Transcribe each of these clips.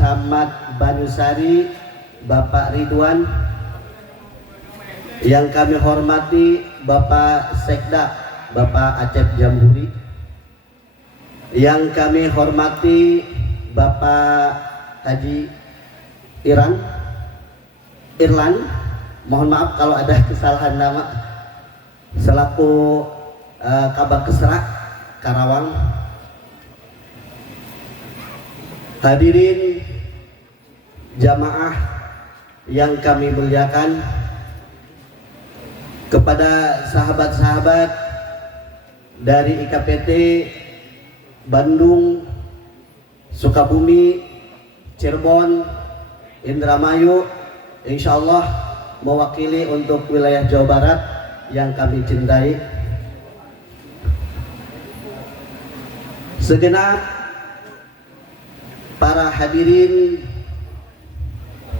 Camat Banyusari Bapak Ridwan, yang kami hormati Bapak Sekda Bapak Acep Jamburi, yang kami hormati Bapak Haji Irlan, mohon maaf kalau ada kesalahan nama, selaku Kabak Kesra Karawang. Hadirin jamaah yang kami muliakan, kepada sahabat-sahabat dari IKPT Bandung, Sukabumi, Cirebon, Indramayu, insya Allah mewakili untuk wilayah Jawa Barat yang kami cintai. Segenap para hadirin,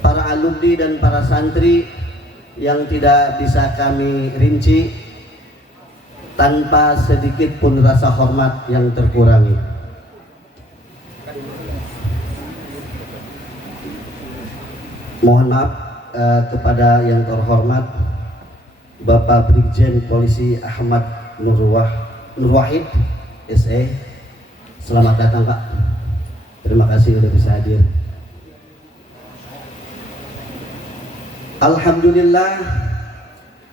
para alumni dan para santri yang tidak bisa kami rinci tanpa sedikit pun rasa hormat yang terkurangi. Mohon maaf kepada yang terhormat Bapak Brigjen Polisi Ahmad Nurwahid SE. Selamat datang Pak. Terima kasih sudah bisa hadir. Alhamdulillah,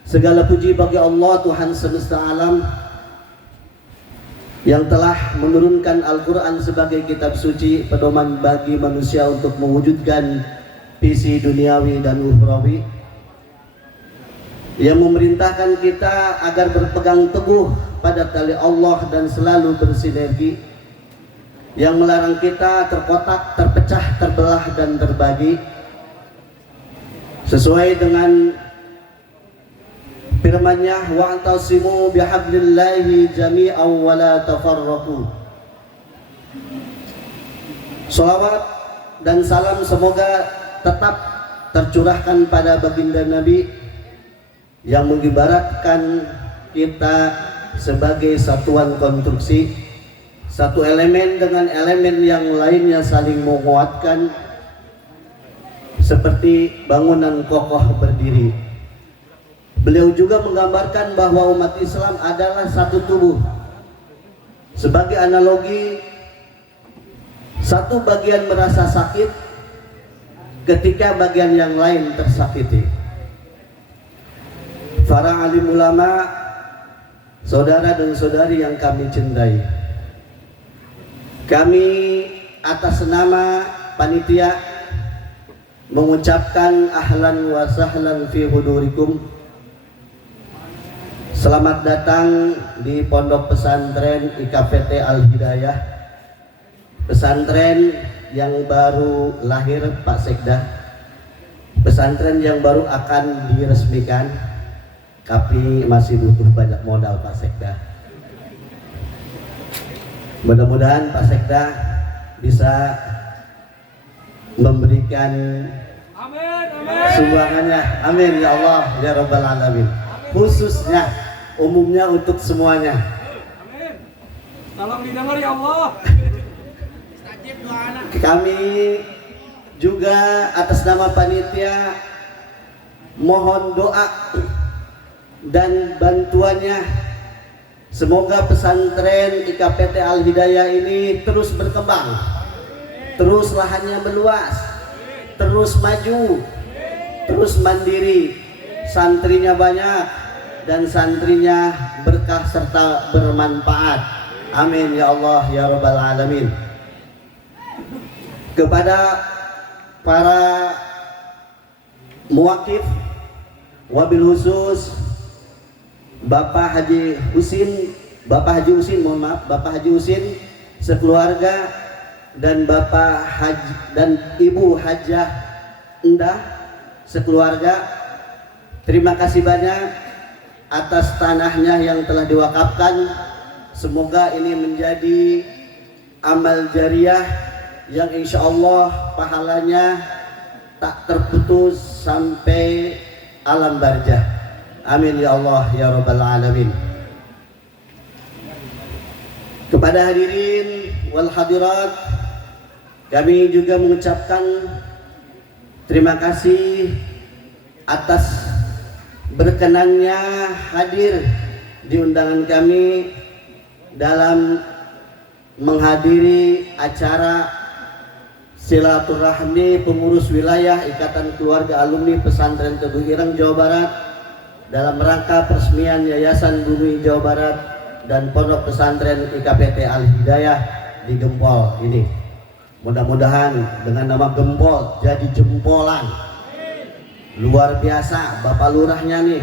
segala puji bagi Allah Tuhan semesta alam yang telah menurunkan Al-Quran sebagai kitab suci pedoman bagi manusia untuk mewujudkan visi duniawi dan ukhrawi, yang memerintahkan kita agar berpegang teguh pada tali Allah dan selalu bersinergi, yang melarang kita terkotak, terpecah, terbelah dan terbagi, sesuai dengan firman-Nya, wa'tasimu bihablillahi jami'an wa la tafarraqu. Shalawat dan salam semoga tetap tercurahkan pada baginda Nabi yang mengibaratkan kita sebagai satuan konstruksi, satu elemen dengan elemen yang lainnya saling menguatkan, seperti bangunan kokoh berdiri. Beliau juga menggambarkan bahwa umat Islam adalah satu tubuh. Sebagai analogi, satu bagian merasa sakit ketika bagian yang lain tersakiti. Para alim ulama, saudara dan saudari yang kami cintai, kami atas nama panitia mengucapkan ahlan wa sahlan fi hudurikum. Selamat datang di Pondok Pesantren IKPT Al-Hidayah, pesantren yang baru lahir Pak Sekda, pesantren yang baru akan diresmikan, tapi masih butuh banyak modal Pak Sekda. Mudah-mudahan Pak Sekda bisa memberikan sumbangannya, amin ya Allah ya Rabbal Alamin, khususnya umumnya untuk semuanya, amin. Tolong didengar ya Allah. Kami juga atas nama panitia mohon doa dan bantuannya, semoga pesantren IKPT Al-Hidayah ini terus berkembang, terus lahannya meluas, terus maju, terus mandiri, santrinya banyak dan santrinya berkah serta bermanfaat, amin ya Allah ya Rabbal Alamin. Kepada para muwakif, wabil khusus Bapak Haji Husin, Bapak Haji Husin sekeluarga, dan Bapak Haji dan Ibu Hajah Endah sekeluarga, terima kasih banyak atas tanahnya yang telah diwakafkan. Semoga ini menjadi amal jariah yang insya Allah pahalanya tak terputus sampai alam barzah, amin ya Allah ya Rabbal Alamin. Kepada hadirin wal hadirat Kami juga mengucapkan terima kasih atas berkenannya hadir di undangan kami dalam menghadiri acara silaturahmi pengurus wilayah Ikatan Keluarga Alumni Pesantren Teguh Ireng Jawa Barat dalam rangka peresmian Yayasan Bumi Jawa Barat dan Pondok Pesantren IKPT Al Hidayah di Gempol ini. Mudah-mudahan dengan nama Gempol jadi jempolan. Luar biasa Bapak Lurahnya nih.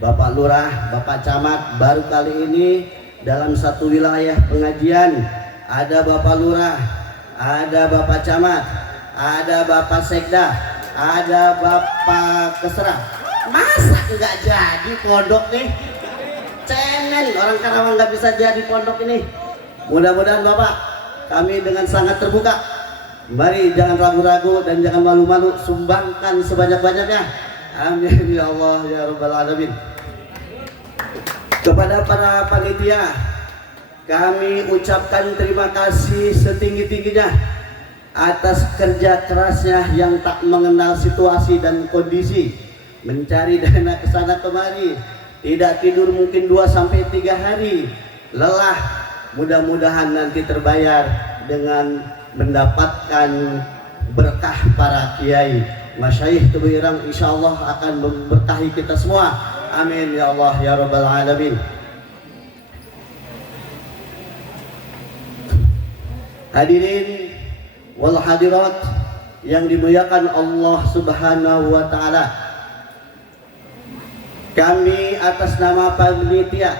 Bapak Lurah, Bapak Camat baru kali ini dalam satu wilayah pengajian ada Bapak Lurah, ada Bapak Camat, ada Bapak Sekda, ada Bapak Kesra. Masa nggak jadi pondok nih? Cemen orang Karawang nggak bisa jadi pondok ini. Mudah-mudahan Bapak, kami dengan sangat terbuka. Mari jangan ragu-ragu dan jangan malu-malu, sumbangkan sebanyak-banyaknya. Amin ya Allah ya Rabbal Alamin. Kepada para panitia, kami ucapkan terima kasih setinggi-tingginya atas kerja kerasnya yang tak mengenal situasi dan kondisi, mencari dana kesana kemari, tidak tidur mungkin 2-3 hari, lelah. Mudah-mudahan nanti terbayar dengan mendapatkan berkah para kiai masyayikh Teguh Ireng, insyaallah akan memberkahi kita semua. Amin ya Allah ya Rabbal Alamin. Hadirin wal hadirat yang dimuliakan Allah Subhanahu wa taala. Kami atas nama panitia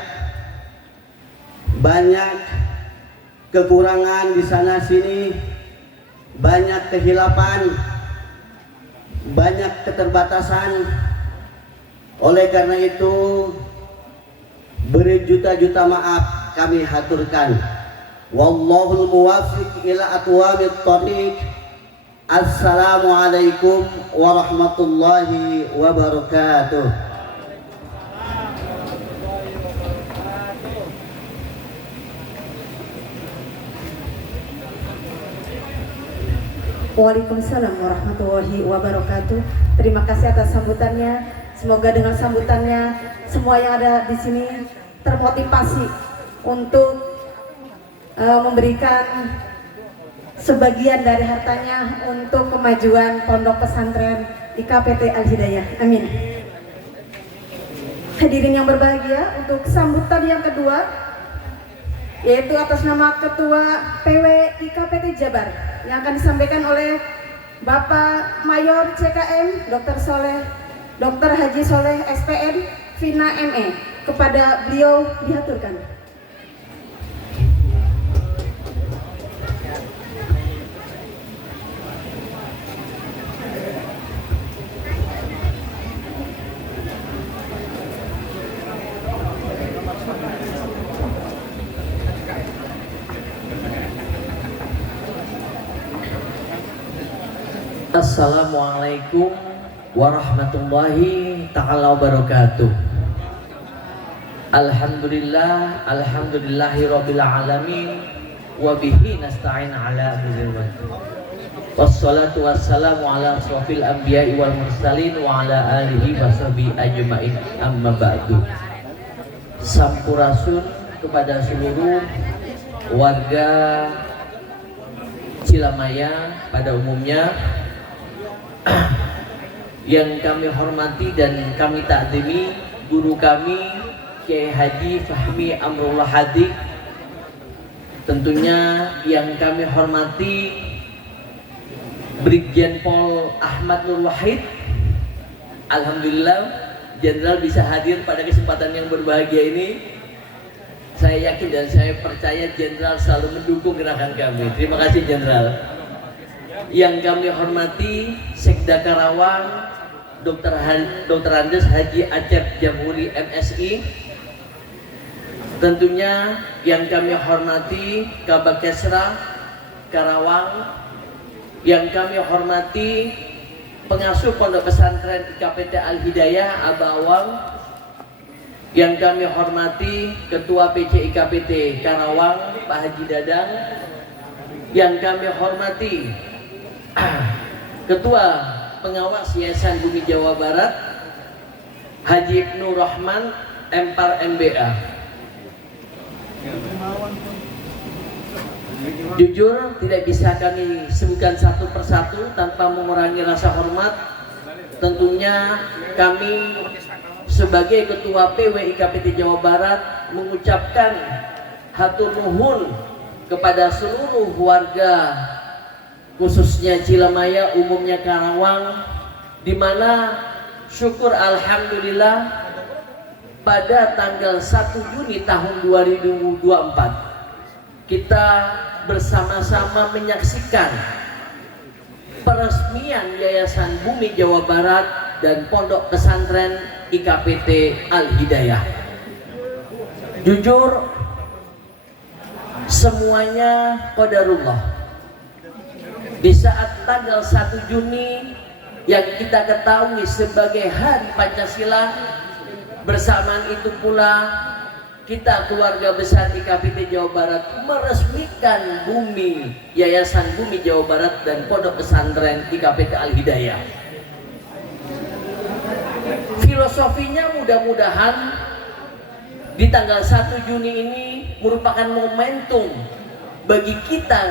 banyak kekurangan di sana sini, banyak kehilapan, banyak keterbatasan. Oleh karena itu berjuta-juta maaf kami haturkan. Wallahul muwaffiq ila aqwamit thoriq. Assalamualaikum warahmatullahi wabarakatuh. Waalaikumsalam warahmatullahi wabarakatuh. Terima kasih atas sambutannya. Semoga dengan sambutannya semua yang ada di sini termotivasi untuk memberikan sebagian dari hartanya untuk kemajuan Pondok Pesantren IKPT Al Hidayah. Amin. Hadirin yang berbahagia, untuk sambutan yang kedua yaitu atas nama Ketua PW IKPT Jabar yang akan disampaikan oleh Bapak Mayor CKM Dr. Haji Soleh SPN Vina ME. Kepada beliau dihaturkan. Assalamualaikum warahmatullahi ta'ala wabarakatuh. Alhamdulillah, alhamdulillahi rabbil alamin, wa bihi nasta'in ala amril wassalatu wassalamu ala asrofil anbiya'i wal mursalin wa ala alihi wa sahbihi ajma'in, amma ba'du. Sampurasun kepada seluruh warga Cilamaya pada umumnya yang kami hormati dan kami takdimi guru kami Kiai Haji Fahmi Amrullah Hadik, tentunya yang kami hormati Brigjen Pol Ahmad Nur Wahid. Alhamdulillah Jenderal bisa hadir pada kesempatan yang berbahagia ini. Saya yakin dan saya percaya Jenderal selalu mendukung gerakan kami. Terima kasih Jenderal. Yang kami hormati Sekda Karawang Dr. Andes Haji Acep Jamhuri MSI. Tentunya yang kami hormati Kabak Kesra Karawang. Yang kami hormati pengasuh Pondok Pesantren IKPT Al Hidayah Abawang. Yang kami hormati Ketua PC IKPT Karawang Pak Haji Dadang. yang kami hormati Ketua Pengawas Yayasan Bumi Jawa Barat Haji Ibnu Rahman Empar MBA. Jujur tidak bisa kami sebutkan satu persatu tanpa mengurangi rasa hormat. Tentunya kami sebagai Ketua PW IKPT Jawa Barat mengucapkan hatur nuhun kepada seluruh warga, khususnya Cilemaya, umumnya Karawang, di mana syukur alhamdulillah pada tanggal 1 Juni tahun 2024 kita bersama-sama menyaksikan peresmian Yayasan Bumi Jawa Barat dan Pondok Pesantren IKPT Al-Hidayah. Jujur, semuanya qadarullah. Di saat tanggal 1 Juni yang kita ketahui sebagai Hari Pancasila, bersamaan itu pula kita keluarga besar IKPT Jawa Barat meresmikan Bumi, Yayasan Bumi Jawa Barat dan Pondok Pesantren IKPT Al-Hidayah. Filosofinya mudah-mudahan di tanggal 1 Juni ini merupakan momentum bagi kita,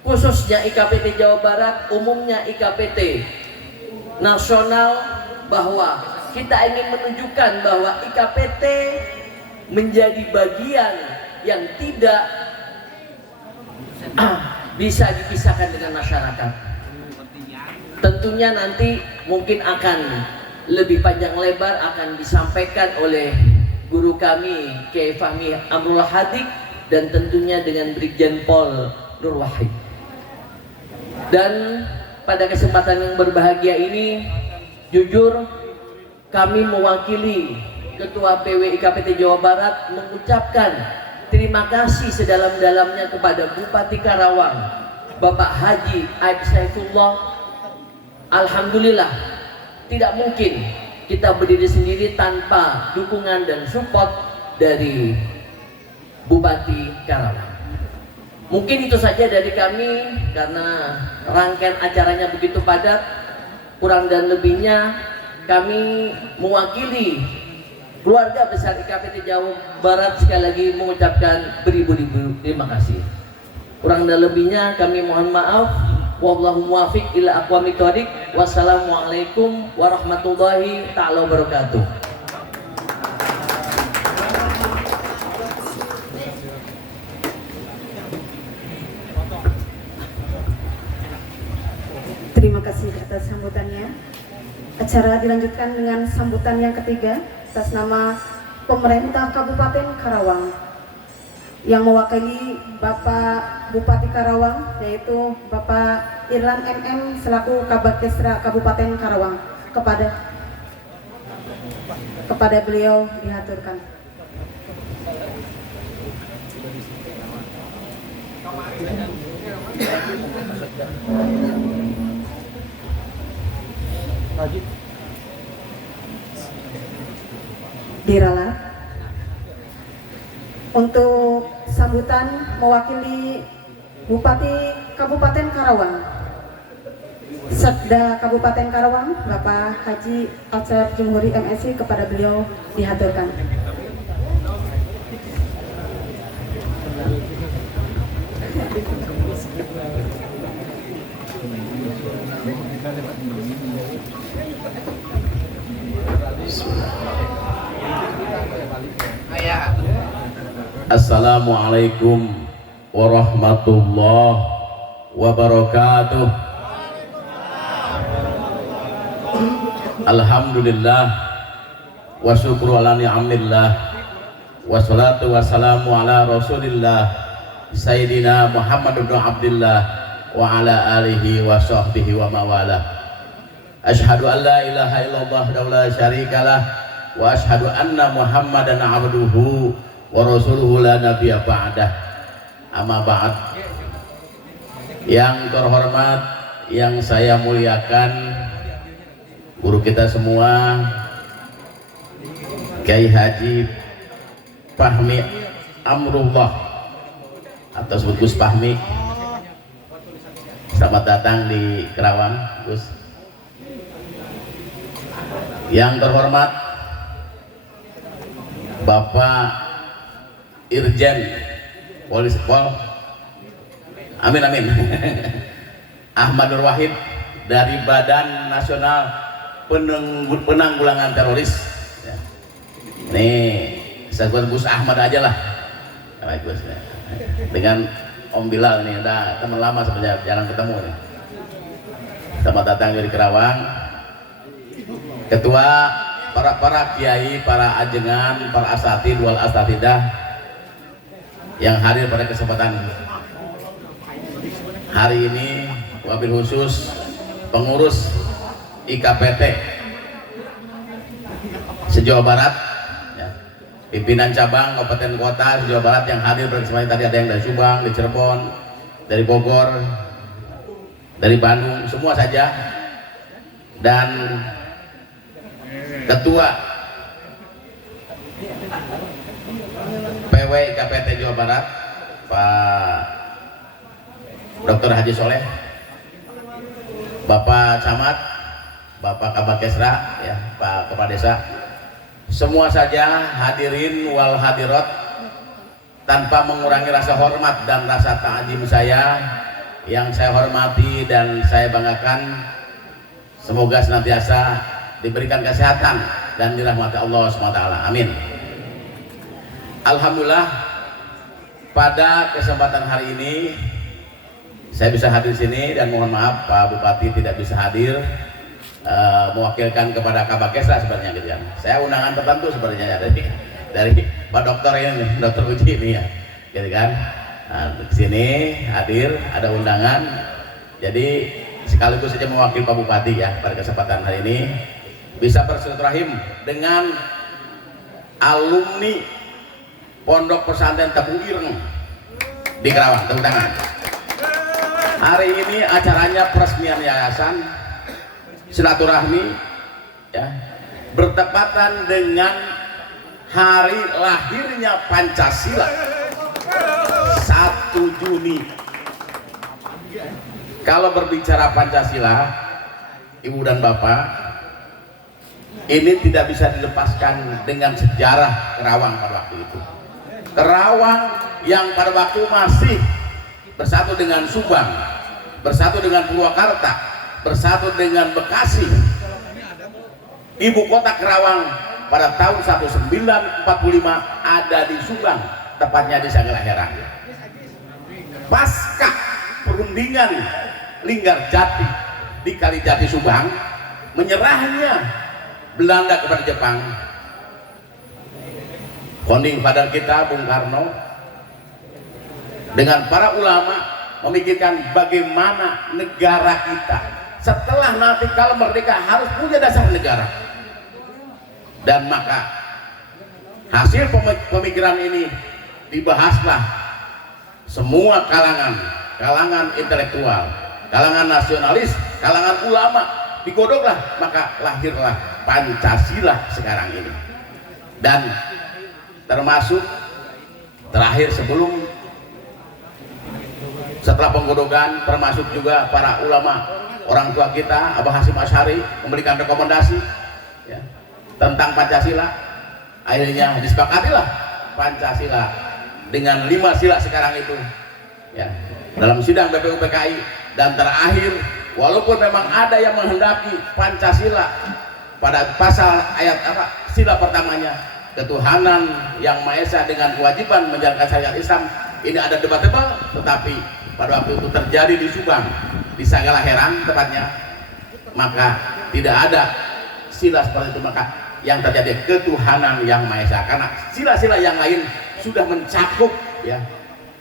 khususnya IKPT Jawa Barat, umumnya IKPT nasional, bahwa kita ingin menunjukkan bahwa IKPT menjadi bagian yang tidak bisa dipisahkan dengan masyarakat. Tentunya nanti mungkin akan lebih panjang lebar akan disampaikan oleh guru kami Kiai Fahmi Amrul Hadik dan tentunya dengan Brigjen Pol Nur Wahid. Dan pada kesempatan yang berbahagia ini, jujur kami mewakili Ketua PW IKPT Jawa Barat mengucapkan terima kasih sedalam-dalamnya kepada Bupati Karawang Bapak Haji Aib Saifullah. Alhamdulillah, tidak mungkin kita berdiri sendiri tanpa dukungan dan support dari Bupati Karawang. Mungkin itu saja dari kami, karena rangkaian acaranya begitu padat. Kurang dan lebihnya kami mewakili keluarga besar IKPT Jawa Barat sekali lagi mengucapkan beribu-ribu terima kasih. Kurang dan lebihnya kami mohon maaf. Wallahu muwaffiq ila aqwamit thoriq. Wassalamualaikum warahmatullahi taala wabarakatuh. Terima kasih atas sambutannya. Acara dilanjutkan dengan sambutan yang ketiga atas nama Pemerintah Kabupaten Karawang yang mewakili Bapak Bupati Karawang, yaitu Bapak Irlan MM selaku Kabakdesra Kabupaten Karawang. Kepada beliau dihaturkan. Diralat. Untuk sambutan mewakili Bupati Kabupaten Karawang, Sekda Kabupaten Karawang, Bapak Haji Acep Jumhuri MSI, kepada beliau dihaturkan. Assalamualaikum warahmatullahi wabarakatuh. Alhamdulillah wa syukru ala ni'amillah wa salatu wassalamu ala rasulillah Sayyidina Muhammad ibn Abdillah wa ala alihi wa sahbihi wa mawala. Ashhadu an la ilaha illallah wa la syarikalah wa ashhadu anna Muhammadan abduhu wa rasuluhu la nabiyya ba'dah. Amma ba'd. Yang terhormat, yang saya muliakan, guru kita semua, Kiai Haji Fahmi Amrullah atau sebut Gus Fahmi, Selamat datang di Kerawang, Gus. Yang terhormat Bapak Irjen Polisi Pol, amin amin, Ahmad Nur Wahid dari Badan Nasional Penanggulangan Teroris. Ya. Nih, saya Gus Ahmad aja lah, Gus. Dengan Om Bilal nih, udah teman lama sebenarnya, jarang ketemu nih. Selamat datang dari Kerawang. Ketua, para kiai, para ajengan, para asatid wal asatidah yang hadir pada kesempatan hari ini, wabil khusus pengurus IKPT se-Jawa Barat, ya, pimpinan cabang kabupaten kota se-Jawa Barat yang hadir pada kesempatan tadi, ada yang dari Subang, dari Cirebon, dari Bogor, dari Bandung, semua saja, dan Ketua PW IKPT Jawa Barat Pak Dr. Haji Soleh, Bapak Camat, Bapak Kabakesra, ya, Pak Kepala Desa, semua saja hadirin wal hadirat, tanpa mengurangi rasa hormat dan rasa ta'zim saya yang saya hormati dan saya banggakan. Semoga senantiasa diberikan kesehatan dan dirahmati Allah SWT. Amin. Alhamdulillah, pada kesempatan hari ini saya bisa hadir di sini, dan mohon maaf Pak Bupati tidak bisa hadir, mewakilkan kepada Kabakesra sebenarnya gitu kan. Saya undangan tertentu sebenarnya dari Pak Dokter ini, Dokter Uji ini ya, gitu kan. Nah, di sini hadir, ada undangan, jadi sekaligus saja mewakili Pak Bupati ya pada kesempatan hari ini bisa bersilaturahim dengan alumni Pondok Pesantren Tebu Ireng di Kerawang. Tepuk tangan. Hari ini acaranya peresmian yayasan, silaturahmi, ya, bertepatan dengan hari lahirnya Pancasila 1 Juni. Kalau berbicara Pancasila, Ibu dan Bapak, ini tidak bisa dilepaskan dengan sejarah Kerawang pada waktu itu. Kerawang yang pada waktu masih bersatu dengan Subang, bersatu dengan Purwakarta, bersatu dengan Bekasi. Ibu kota Kerawang pada tahun 1945 ada di Subang, tepatnya di Sagalaherang. Pasca perundingan Linggarjati di Kalijati Subang, menyerahnya Belanda kepada Jepang, founding father kita Bung Karno dengan para ulama memikirkan bagaimana negara kita setelah nanti kalau merdeka harus punya dasar negara. Dan maka hasil pemikiran ini dibahaslah semua kalangan intelektual, kalangan nasionalis, kalangan ulama, digodoklah, maka lahirlah Pancasila sekarang ini. Dan termasuk terakhir setelah penggodokan, termasuk juga para ulama, orang tua kita Abah Hasyim Asy'ari memberikan rekomendasi ya, tentang Pancasila. Akhirnya disepakatilah Pancasila dengan 5 sila sekarang itu ya, dalam sidang BPUPKI. Dan terakhir, walaupun memang ada yang menghendaki Pancasila pada pasal ayat sila pertamanya, ketuhanan yang Maha Esa dengan kewajiban menjalankan syariat Islam, ini ada debat tebal, tetapi pada waktu itu terjadi di Subang, di Sagalaherang tepatnya, maka tidak ada sila seperti itu. Maka yang terjadi ketuhanan yang Maha Esa, karena sila-sila yang lain sudah mencakup ya,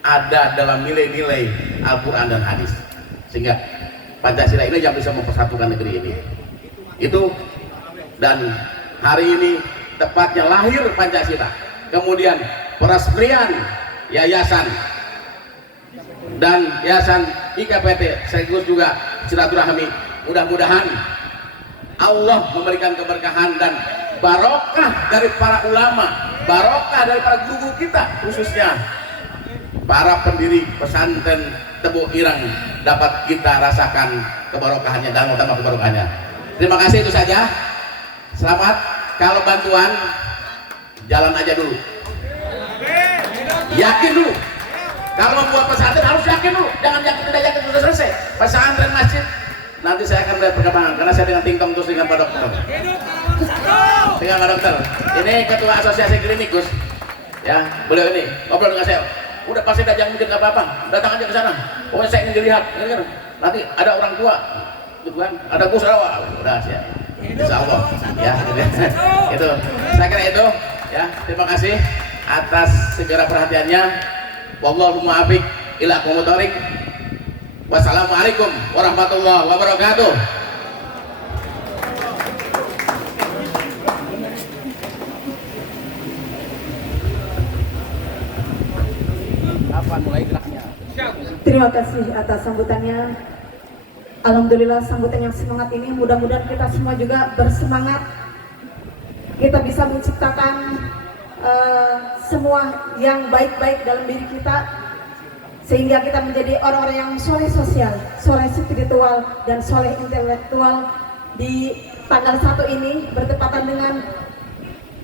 ada dalam nilai-nilai Al-Quran dan hadis, sehingga Pancasila ini yang bisa mempersatukan negeri ini. Itu, dan hari ini tepatnya lahir Pancasila, kemudian peresmian yayasan dan yayasan IKPT sekaligus juga silaturahmi. Mudah-mudahan Allah memberikan keberkahan dan barokah dari para ulama, barokah dari para guru kita, khususnya para pendiri pesantren Tebu Irang dapat kita rasakan kebarokahannya dan utama kebarokahannya. Terima kasih, itu saja. Selamat. Kalau bantuan jalan aja dulu, yakin dulu. Kalau membuat pesantren harus yakin dulu, jangan yakin tidak yakin sudah selesai. Pesantren masjid nanti saya akan lihat perkembangan karena saya dengan tingtong terus dengan Pak Dokter. Dengan Pak Dokter. Ini Ketua Asosiasi Klinikus. Ya, beliau ini ngobrol dengan saya. Udah pasti dah, jangan mikir apa-apa, datang aja ke sana. Pokoknya saya ingin dilihat. Nanti ada orang tua, gitu kan? Ada Gus Rawa, udah siap. Insya Allah, ya. Itu, saya kira itu. Ya, terima kasih atas segera perhatiannya. Wallahu muwaffiq ila aqwamit thoriq. Wassalamualaikum warahmatullahi wabarakatuh. Mulai geraknya. Terima kasih atas sambutannya. Alhamdulillah, sambutan yang semangat ini, mudah-mudahan kita semua juga bersemangat. Kita bisa menciptakan semua yang baik-baik dalam diri kita, sehingga kita menjadi orang-orang yang soleh sosial, soleh spiritual, dan soleh intelektual. Di tanggal 1 ini bertepatan dengan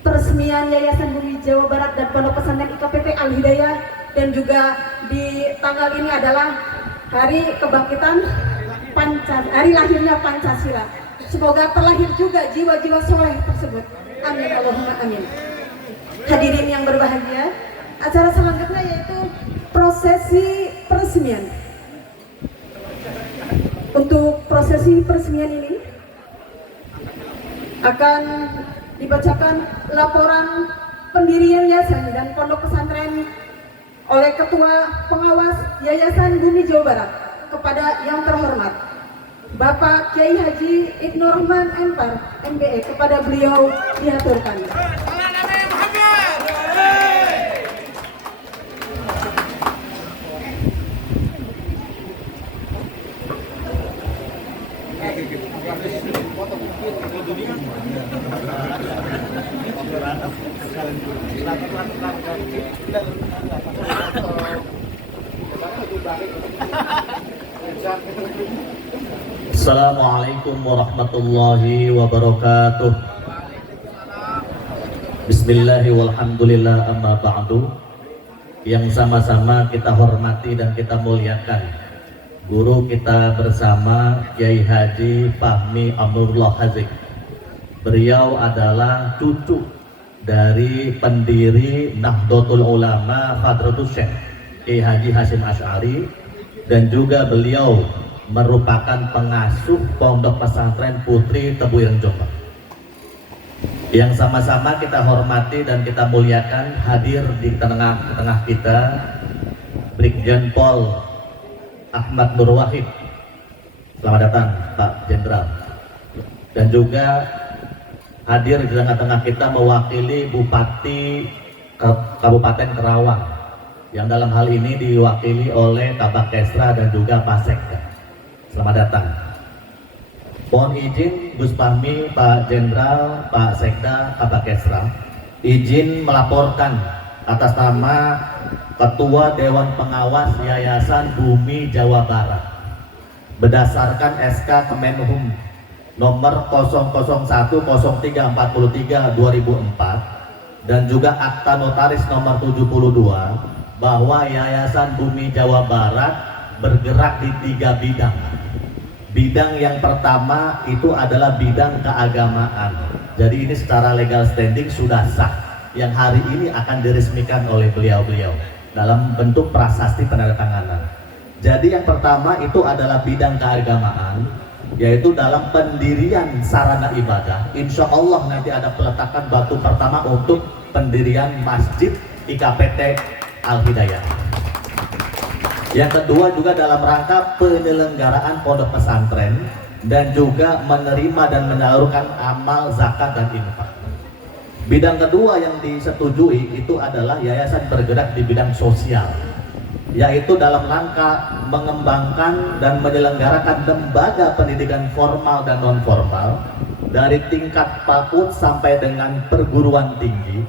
peresmian Yayasan Bumi Jawa Barat dan Pondok Pesantren IKPT Al Hidayah, dan juga di tanggal ini adalah hari kebangkitan hari lahirnya Pancasila. Semoga terlahir juga jiwa-jiwa soleh tersebut. Amin Allahumma amin. Hadirin yang berbahagia, acara selanjutnya yaitu prosesi peresmian. Untuk prosesi peresmian ini akan dibacakan laporan pendirian yayasan dan pondok pesantren oleh Ketua Pengawas Yayasan Bumi Jawa Barat kepada yang terhormat Bapak Kiai Haji Ibnu Rahman Empar MBE. Kepada beliau diaturkan. Assalamualaikum warahmatullahi wabarakatuh. Bismillahirrahmanirrahim, walhamdulillah, amma ba'du. Yang sama-sama kita hormati dan kita muliakan guru kita bersama, Kiai Haji Fahmi Amrullah Hazik. Beliau adalah cucu dari pendiri Nahdlatul Ulama Hadratus Syekh Kiai Haji Hasyim Asy'ari, dan juga beliau merupakan pengasuh Pondok Pesantren Putri Tebu Ireng Jombang. Yang sama-sama kita hormati dan kita muliakan, hadir di tengah kita Brigjen Pol Ahmad Nur Wahid. Selamat datang Pak Jenderal. Dan juga hadir di tengah-tengah kita mewakili Bupati Kabupaten Kerawang, yang dalam hal ini diwakili oleh Kabak Kesra dan juga Pak Sekda. Selamat datang. Mohon izin Gus Fahmi, Pak Jenderal, Pak Sekda, Kabak Kesra, izin melaporkan atas nama Ketua Dewan Pengawas Yayasan Bumi Jawa Barat berdasarkan SK Kemenhum nomor 0010343/2004 dan juga Akta Notaris nomor 72 bahwa Yayasan Bumi Jawa Barat bergerak di 3 bidang. Bidang yang pertama itu adalah bidang keagamaan. Jadi ini secara legal standing sudah sah, yang hari ini akan diresmikan oleh beliau-beliau dalam bentuk prasasti penandatanganan. Jadi yang pertama itu adalah bidang keagamaan, yaitu dalam pendirian sarana ibadah. Insya Allah nanti ada peletakan batu pertama untuk pendirian Masjid IKPT Al Hidayah. Yang kedua juga dalam rangka penyelenggaraan pondok pesantren dan juga menerima dan menyalurkan amal zakat dan infak. Bidang kedua yang disetujui itu adalah yayasan bergerak di bidang sosial, yaitu dalam rangka mengembangkan dan menyelenggarakan lembaga pendidikan formal dan non formal dari tingkat PAUD sampai dengan perguruan tinggi,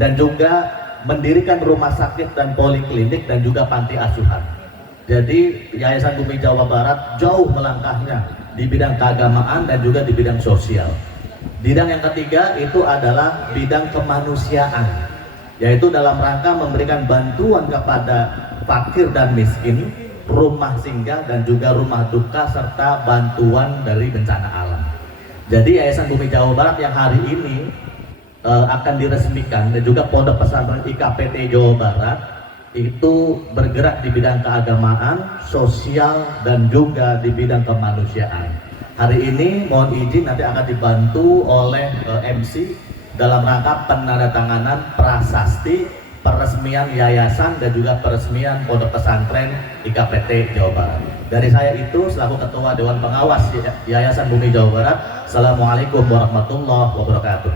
dan juga mendirikan rumah sakit dan poliklinik dan juga panti asuhan. Jadi Yayasan Bumi Jawa Barat jauh melangkahnya di bidang keagamaan dan juga di bidang sosial. Bidang yang ketiga itu adalah bidang kemanusiaan, yaitu dalam rangka memberikan bantuan kepada fakir dan miskin, rumah singgah dan juga rumah duka serta bantuan dari bencana alam. Jadi Yayasan Bumi Jawa Barat yang hari ini akan diresmikan dan juga Pondok Pesantren IKPT Jawa Barat itu bergerak di bidang keagamaan, sosial dan juga di bidang kemanusiaan. Hari ini mohon izin nanti akan dibantu oleh MC dalam rangka penandatanganan prasasti peresmian yayasan dan juga peresmian Pondok Pesantren IKPT Jawa Barat. Dari saya itu selaku Ketua Dewan Pengawas Yayasan Bumi Jawa Barat. Assalamualaikum warahmatullahi wabarakatuh.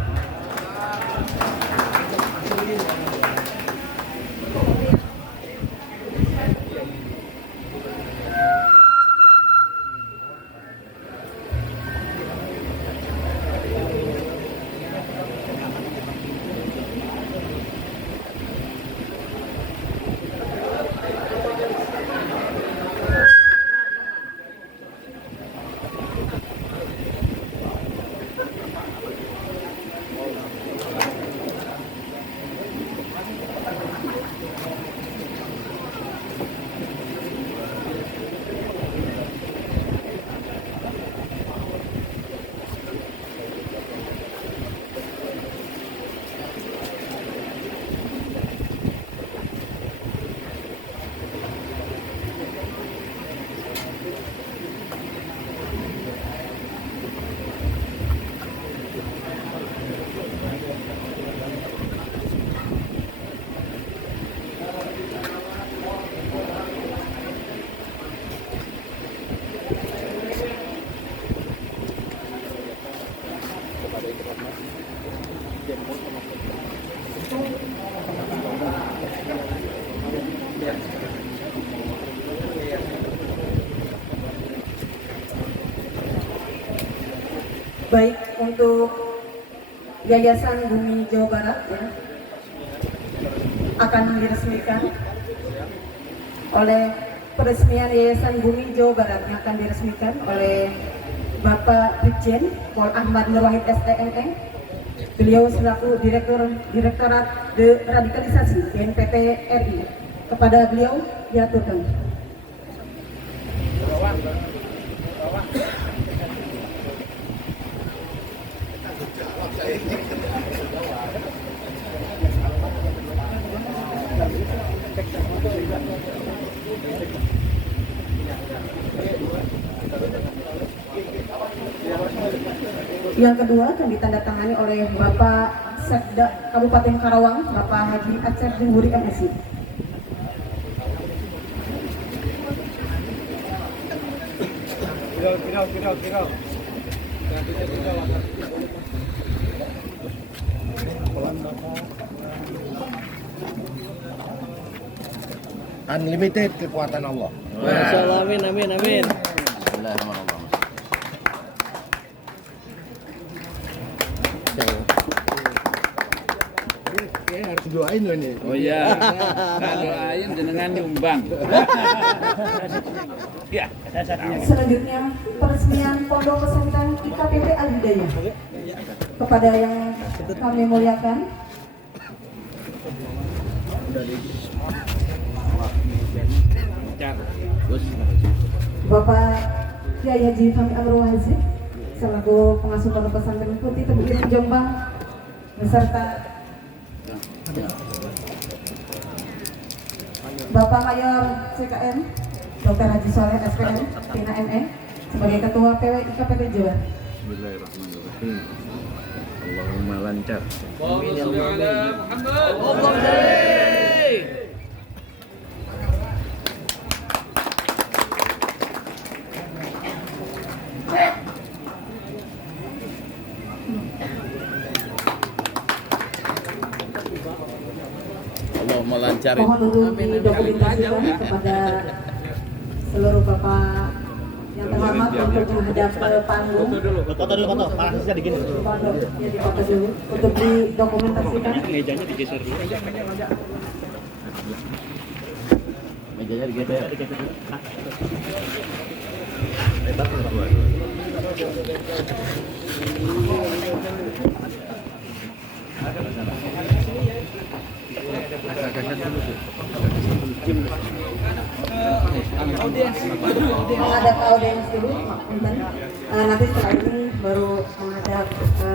Baik, untuk Yayasan Bumi Jawa Barat ya, akan diresmikan oleh peresmian Yayasan Bumi Jawa Barat yang akan diresmikan oleh Bapak Brigjen Pol Ahmad Nur Wahid STMM. Beliau selaku Direktorat Deradikalisasi BNPT RI. Kepada beliau diaturkan. Yang kedua akan ditandatangani oleh Bapak Sekda Kabupaten Karawang, Bapak Haji Aceh Jumhuri MSI. Unlimited kekuatan Allah. Masya Allah, amin, amin, amin. Bismillahirrahmanirrahim. Harus doain loh nih. Oh iya, nah, doain jenengan nyumbang. Ya, Selanjutnya peresmian Pondok Pesantren IKPT Al Hidayah. Kepada yang kami muliakan, Bapak Kiai Haji Fahmi Amrul Wazir selaku pengasuh Pondok Pesantren Putih Tebu Ireng Jombang beserta Bapak Mayor CKM Dr. Haji Soleh SPM Pina ME sebagai Ketua PW IKPT Jawa. Bismillahirrahmanirrahim. Allahumma lancar. Allahumma lancarin. Mohon untuk didokumentasikan kepada seluruh Bapak Yang terhormat untuk menghadap ke panggung. Foto dulu, foto. Parasnya digini. Pondok, ya dipoto dulu untuk didokumentasikan. Mejanya digeser dulu. Mejanya digeser. Menghadap ke audiens dulu, punten. Nanti setelah ini baru menghadap ke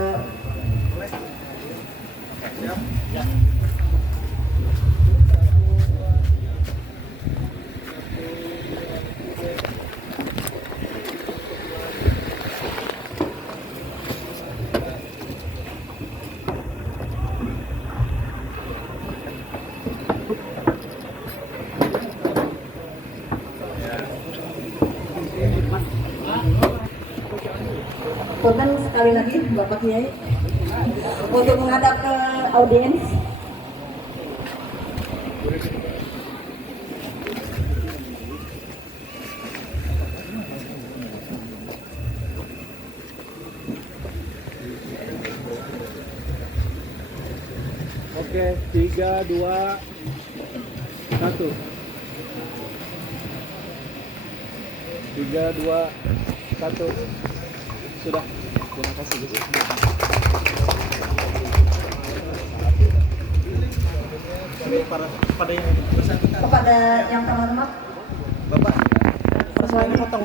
punten sekali lagi Bapak Kiai untuk menghadap ke audiens. Oke, 3, 2, 1. 3, 2, 1. Sudah. Terima kasih. Kepada yang terhormat Bapak,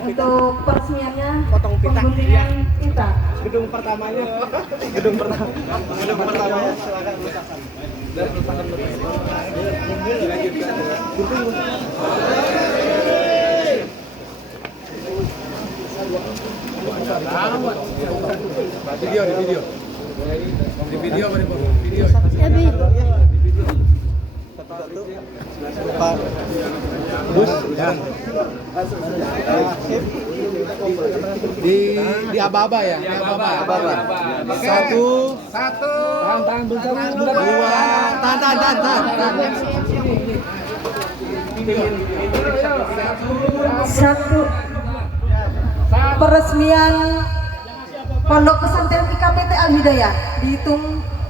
untuk peresmiannya potong pita. pengguntingan pita. Gedung pertamanya. Gedung pertamanya silakan. Video, di video. Di video apa di video? Pak Gus ya. Di aba-aba ya? Di aba-aba. Satu. Tahan bentar. Dua. Tahan. Satu. Peresmian Pondok Pesantren IKPT Al Hidayah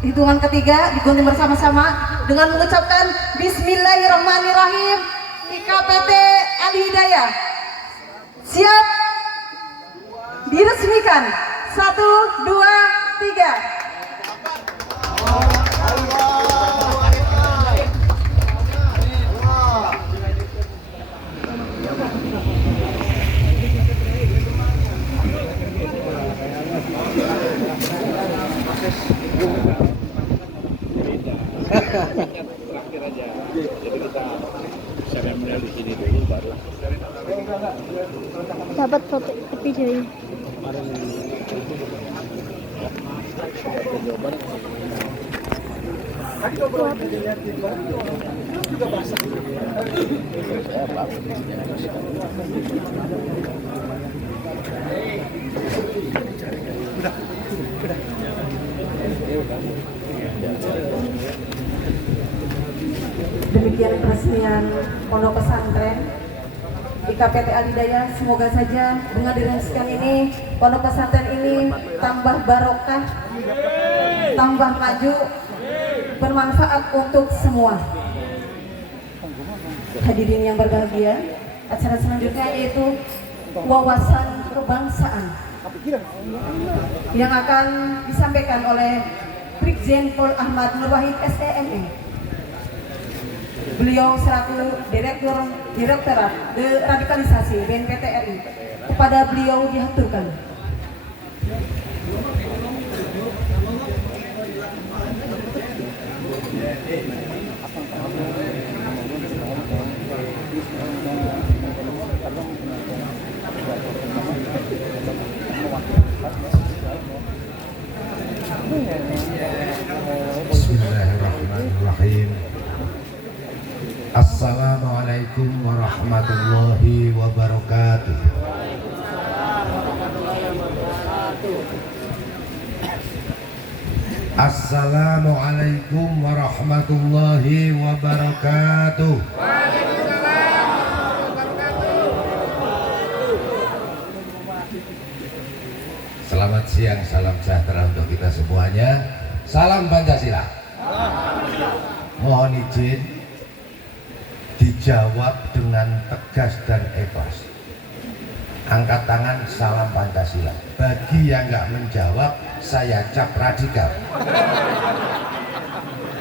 hitungan ketiga digunting bersama-sama dengan mengucapkan Bismillahirrahmanirrahim. IKPT Al Hidayah siap diresmikan. 1, 2, 3. Terakhir aja. Jadi kita seremonial di sini dulu baru. Dapat foto video ini. Demikian peresmian Pondok Pesantren IKPT Al Hidayah. Semoga saja dengan diresmikan ini Pondok Pesantren ini tambah barokah, tambah maju, bermanfaat untuk semua. Hadirin yang berbahagia, acara selanjutnya yaitu wawasan kebangsaan yang akan disampaikan oleh Brigjen Pol Ahmad Nur Wahid SEME. Beliau selaku Direktorat Deradikalisasi BNPT RI. Kepada beliau dihaturkan. Bismillahirrahmanirrahim. Assalamualaikum warahmatullahi wabarakatuh. Assalamualaikum warahmatullahi wabarakatuh. Selamat siang, salam sejahtera untuk kita semuanya. Salam Pancasila. Mohon izin dijawab dengan tegas dan ikhlas. Angkat tangan, salam Pancasila. Bagi yang nggak menjawab, saya cap radikal.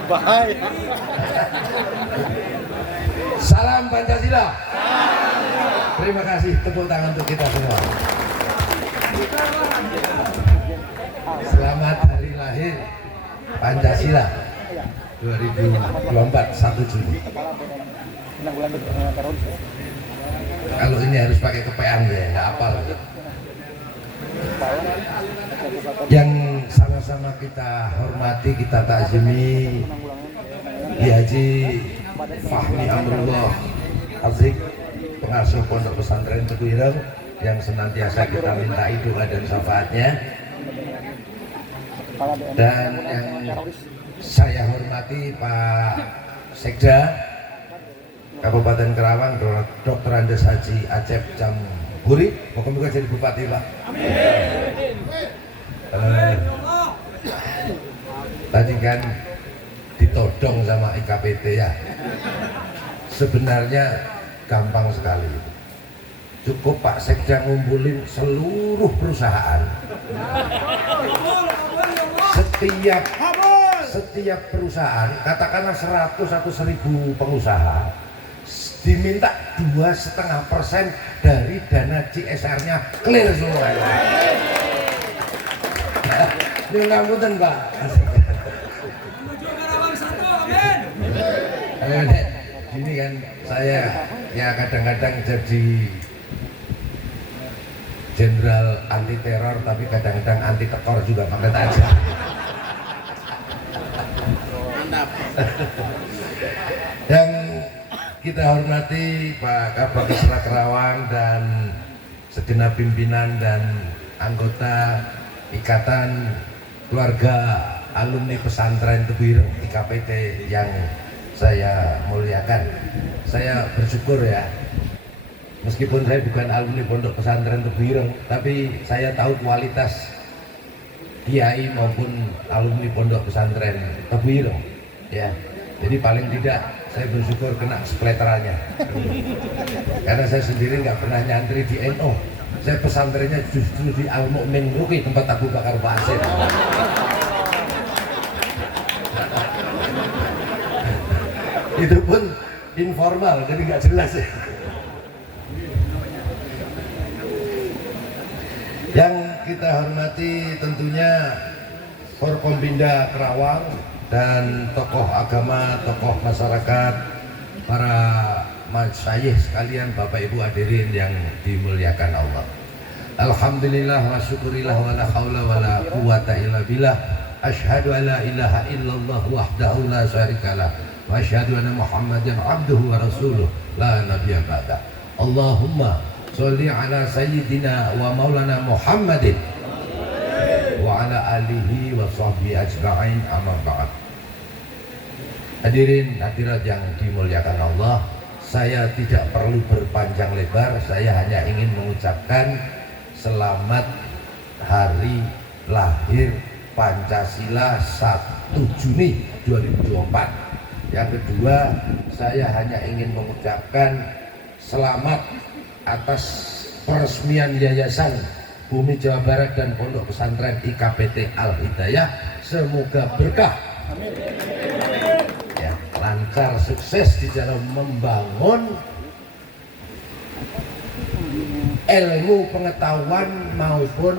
Bahaya. Salam Pancasila. Terima kasih, tepuk tangan untuk kita semua. Selamat hari lahir Pancasila 2024 1 Juni. Kalau ini harus pakai kepean ya, nggak apal. Yang sama-sama kita hormati, kita takzimi Kiai Haji Fahmi Amrullah Azik, pengasuh Pondok Pesantren Teguh Ireng, yang senantiasa kita minta doa dan syafaatnya. Dan yang saya hormati Pak Sekda Kabupaten Kerawang, Dr. Andes Haji Acep Jamburi, moga-moga jadi bupati Pak. Tadi kan ditodong sama IKPT ya. Sebenarnya gampang sekali. Cukup Pak Sekda ngumpulin seluruh perusahaan. Setiap perusahaan, katakanlah 100 atau 1000 pengusaha, diminta 2,5% dari dana CSR-nya clear semua. Ini ngapunten Pak. Ini kan saya ya kadang-kadang jadi jenderal anti teror, tapi kadang-kadang anti tekor juga pakai aja. Mantap. Yang kita hormati Pak Kapolres Kerawang dan segenap pimpinan dan anggota Ikatan Keluarga Alumni Pesantren Teguh Ireng IKPT yang saya muliakan. Saya bersyukur ya, meskipun saya bukan alumni Pondok Pesantren Teguh Ireng, tapi saya tahu kualitas kiai maupun alumni Pondok Pesantren Teguh Ireng ya. Jadi paling tidak saya bersyukur kena spletteranya, karena saya sendiri nggak pernah nyantri di NO. Saya pesantrennya justru di Al Mu'min Ruki, tempat Abu Bakar Basir. Itu pun informal, jadi nggak jelas ya. Yang kita hormati tentunya Forkombinda Kerawang dan tokoh agama, tokoh masyarakat, para masyayikh sekalian, Bapak Ibu hadirin yang dimuliakan Allah. Alhamdulillah wa syukurillah wa la haula wa la quwata illa billah. Asyhadu an la ilaha illallah wahdahu la syarikalah wa asyhadu anna Muhammadan abduhu wa rasuluh la nabiyya ba'da. Allahumma sholli ala sayyidina wa maulana Muhammadin wa ala alihi wa sahbihi ajma'in, amma ba'd. Hadirin hadirat yang dimuliakan Allah, saya tidak perlu berpanjang lebar, saya hanya ingin mengucapkan selamat hari lahir Pancasila 1 Juni 2024. Yang kedua, saya hanya ingin mengucapkan selamat atas peresmian Yayasan Bumi Jawa Barat dan Pondok Pesantren IKPT Al Hidayah. Semoga berkah, ya, lancar, sukses di dalam membangun ilmu pengetahuan maupun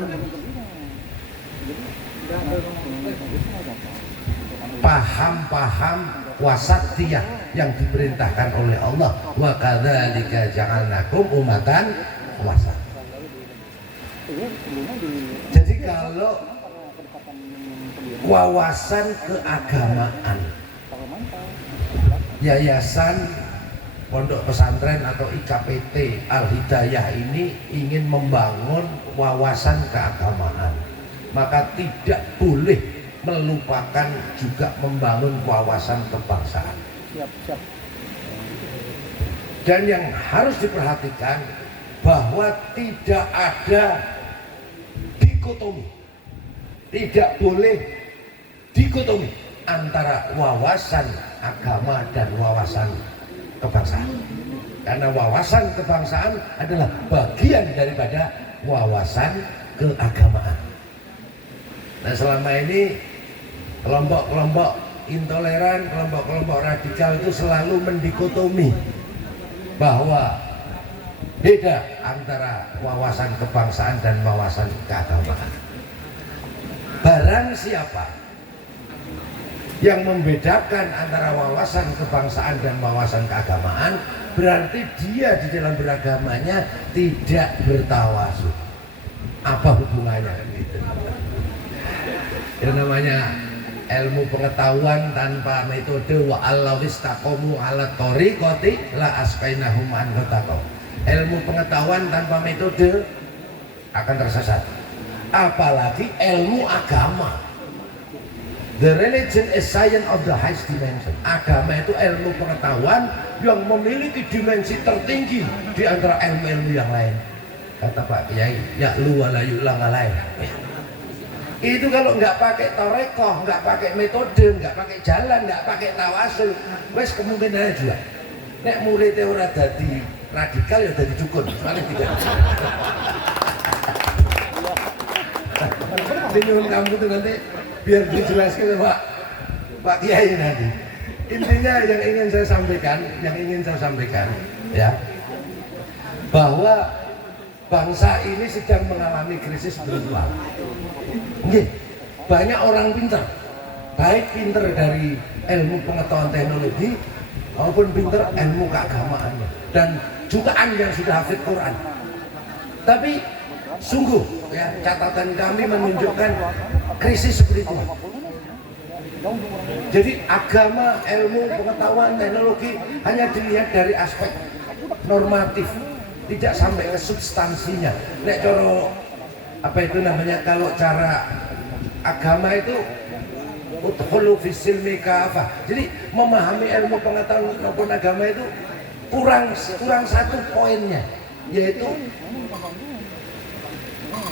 paham-paham wasatiyah yang diperintahkan oleh Allah. Wa kadzalika ja'alnakum ummatan wasat. Jadi kalau wawasan keagamaan, Yayasan Pondok Pesantren atau IKPT Al Hidayah ini ingin membangun wawasan keagamaan, maka tidak boleh melupakan juga membangun wawasan kebangsaan. Dan yang harus diperhatikan bahwa tidak ada dikotomi. Tidak boleh dikotomi antara wawasan agama dan wawasan kebangsaan. Karena wawasan kebangsaan adalah bagian daripada wawasan keagamaan. Nah, selama ini kelompok-kelompok intoleran, kelompok-kelompok radikal itu selalu mendikotomi bahwa beda antara wawasan kebangsaan dan wawasan keagamaan. Barang siapa yang membedakan antara wawasan kebangsaan dan wawasan keagamaan, berarti dia di dalam beragamanya tidak bertawasud. Apa hubungannya gitu? Yang namanya ilmu pengetahuan tanpa metode, wa allawis taqomu ala thoriqati la asqainahum an ghadaqaw. Ilmu pengetahuan tanpa metode akan tersesat. Apalagi ilmu agama. The religion is science of the highest dimension. Agama itu ilmu pengetahuan yang memiliki dimensi tertinggi di antara ilmu-ilmu yang lain. Kata Pak Kiai, ya lu wala yu'lang lain. Itu kalau nggak pakai torekoh, nggak pakai metode, nggak pakai jalan, nggak pakai tawasul, wes kemungkinannya juga. Nek muridnya ora dadi radikal ya dadi dukun, paling tidak. Nyuwun kamu tuh nanti biar dijelaskan Pak Kiai nanti. Intinya yang ingin saya sampaikan, ya, bahwa bangsa ini sedang mengalami krisis spiritual. Banyak orang pintar, baik pintar dari ilmu pengetahuan teknologi maupun pintar ilmu keagamaannya, dan jutaan yang sudah hafid Quran. Tapi sungguh, ya, catatan kami menunjukkan krisis spiritual. Jadi agama, ilmu, pengetahuan, teknologi hanya dilihat dari aspek normatif, tidak sampai ke substansinya. Nek coro apa itu namanya, kalau cara agama itu udkhulu fisilmi kafah. Jadi memahami ilmu pengetahuan maupun agama itu kurang satu poinnya, yaitu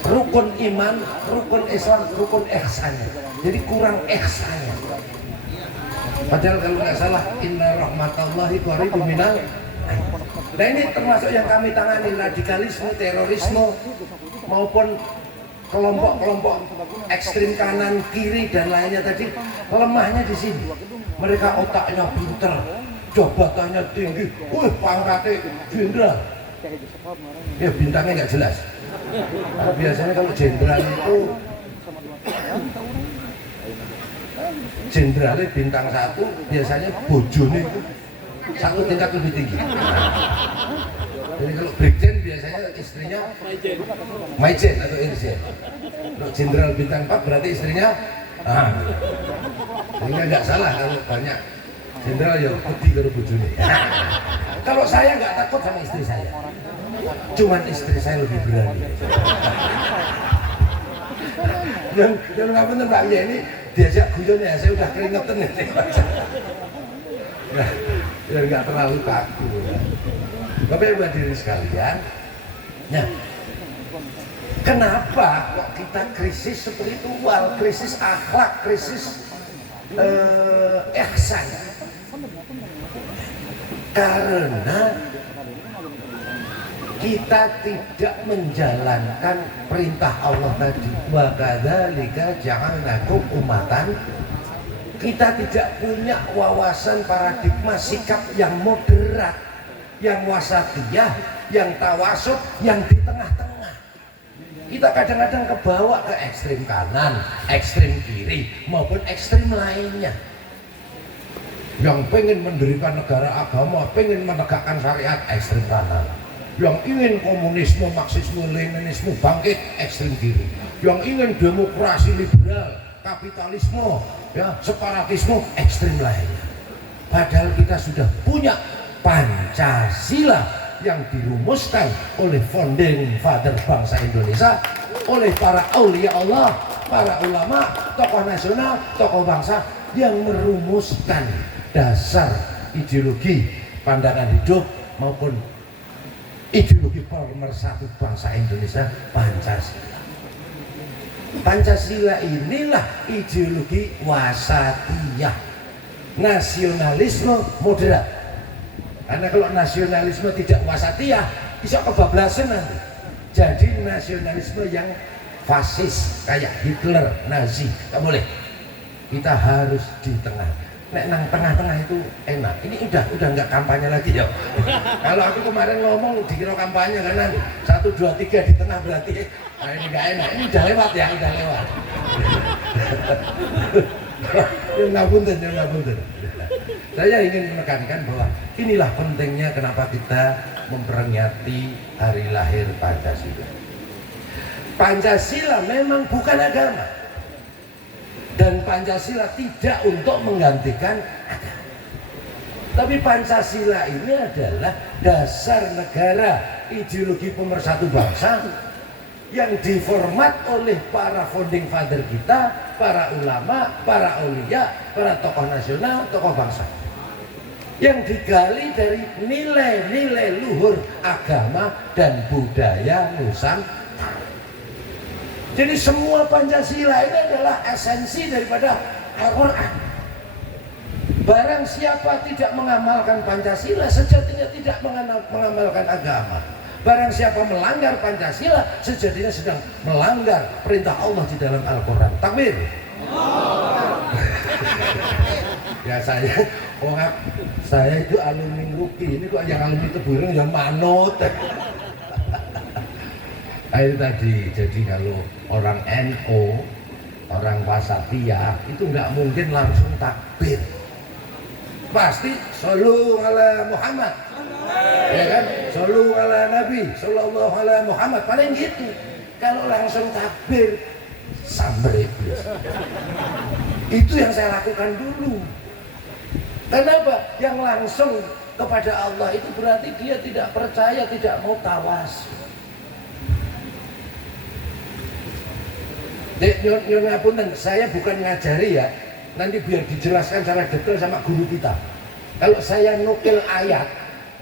rukun iman, rukun Islam, rukun ihsannya. Jadi kurang ihsannya. Padahal kalau nggak salah, inna rahmatallahi qaribun minal. Nah, ini termasuk yang kami tangani, radikalisme, terorisme maupun kelompok-kelompok ekstrim kanan, kiri dan lainnya tadi. Lemahnya di sini. Mereka otaknya pinter, jabatannya tinggi, pangkatnya jenderal. Ya bintangnya nggak jelas. Nah, biasanya kalau jenderal itu jenderalnya bintang 1, biasanya bojone itu 1 tingkat lebih tinggi. Jadi kalau brigjen biasanya istrinya maijen atau irjen. Kalau jenderal bintang 4 berarti istrinya ini nggak salah kalau banyak jenderal ya putih kalau bojone. Kalau saya nggak takut sama istri saya, cuman istri saya lebih berani. Dan nggak bener Pak ya, ini diajak guyon ya, saya udah keringetan nih. Nah, biar nggak terlalu kaku. Bapak Ibu hadirin sekalian, nah, kenapa kok kita krisis spiritual, krisis akhlak, krisis ihsan? Karena kita tidak menjalankan perintah Allah tadi. Wa kadzalika ja'alnakum ummatan. Kita tidak punya wawasan paradigma sikap yang moderat, yang wasatiyah, yang tawasud, yang di tengah-tengah. Kita kadang-kadang kebawa ke ekstrim kanan, ekstrim kiri, maupun ekstrim lainnya. Yang pengen mendirikan negara agama, pengen menegakkan syariat, ekstrim kanan. Yang ingin komunisme, marxisme, leninisme bangkit, ekstrim kiri. Yang ingin demokrasi liberal, kapitalisme, ya, separatisme, ekstrim lainnya. Padahal kita sudah punya Pancasila yang dirumuskan oleh founding father bangsa Indonesia, oleh para aulia Allah, para ulama, tokoh nasional, tokoh bangsa yang merumuskan dasar ideologi pandangan hidup maupun ideologi pemersatu bangsa Indonesia, Pancasila. Pancasila inilah ideologi wasatiyah, nasionalisme moderat. Karena kalau nasionalisme tidak wasatiyah bisa kebablasan nanti. Jadi nasionalisme yang fasis kayak Hitler, Nazi, nggak boleh. Kita harus di tengah. Nek nang tengah-tengah itu enak. Ini udah nggak kampanye lagi ya. Kalau aku kemarin ngomong dikira kampanye karena 1, 2, 3 di tengah berarti nah ini nggak enak. Ini udah lewat ya, udah lewat. Ngapunten. Saya ingin menekankan bahwa inilah pentingnya kenapa kita memperingati hari lahir Pancasila. Pancasila memang bukan agama. Dan Pancasila tidak untuk menggantikan agama. Tapi Pancasila ini adalah dasar negara, ideologi pemersatu bangsa yang diformat oleh para founding father kita, para ulama, para aulia, para tokoh nasional, tokoh bangsa. Yang digali dari nilai-nilai luhur agama dan budaya Nusantara. Jadi semua Pancasila ini adalah esensi daripada Al-Quran. Barang siapa tidak mengamalkan Pancasila, sejatinya tidak mengamalkan agama. Barang siapa melanggar Pancasila, sejatinya sedang melanggar perintah Allah di dalam Al-Quran. Takbir. Ya saya itu alumni Ruki, ini kok yang alumni Teburung yang manut. Itu tadi, jadi kalau orang NU, orang Wasatiyah itu nggak mungkin langsung takbir, pasti shollu ala Muhammad, ya kan, shollu ala Nabi, sallallahu ala Muhammad, paling gitu. Kalau langsung takbir, sambar iblis. Itu yang saya lakukan dulu. Kenapa? Yang langsung kepada Allah itu berarti dia tidak percaya, tidak mau tawasul. Nyon ngapunten, saya bukan ngajari ya, nanti biar dijelaskan secara detail sama guru kita. Kalau saya nukil ayat,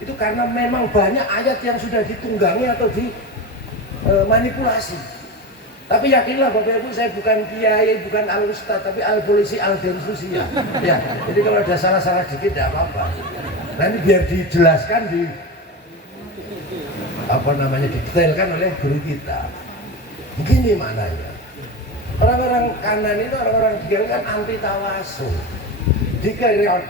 itu karena memang banyak ayat yang sudah ditunggangi atau dimanipulasi. Tapi yakinlah Bapak Ibu, saya bukan kiai, bukan al-ustadz, tapi al-polisi, al-densus ya. Ya, jadi kalau ada salah-salah dikit tidak apa-apa. Nanti biar dijelaskan didetailkan oleh guru kita. Begini maknanya. Orang-orang kanan itu, orang-orang kiri kan anti tawasul. Dikiranya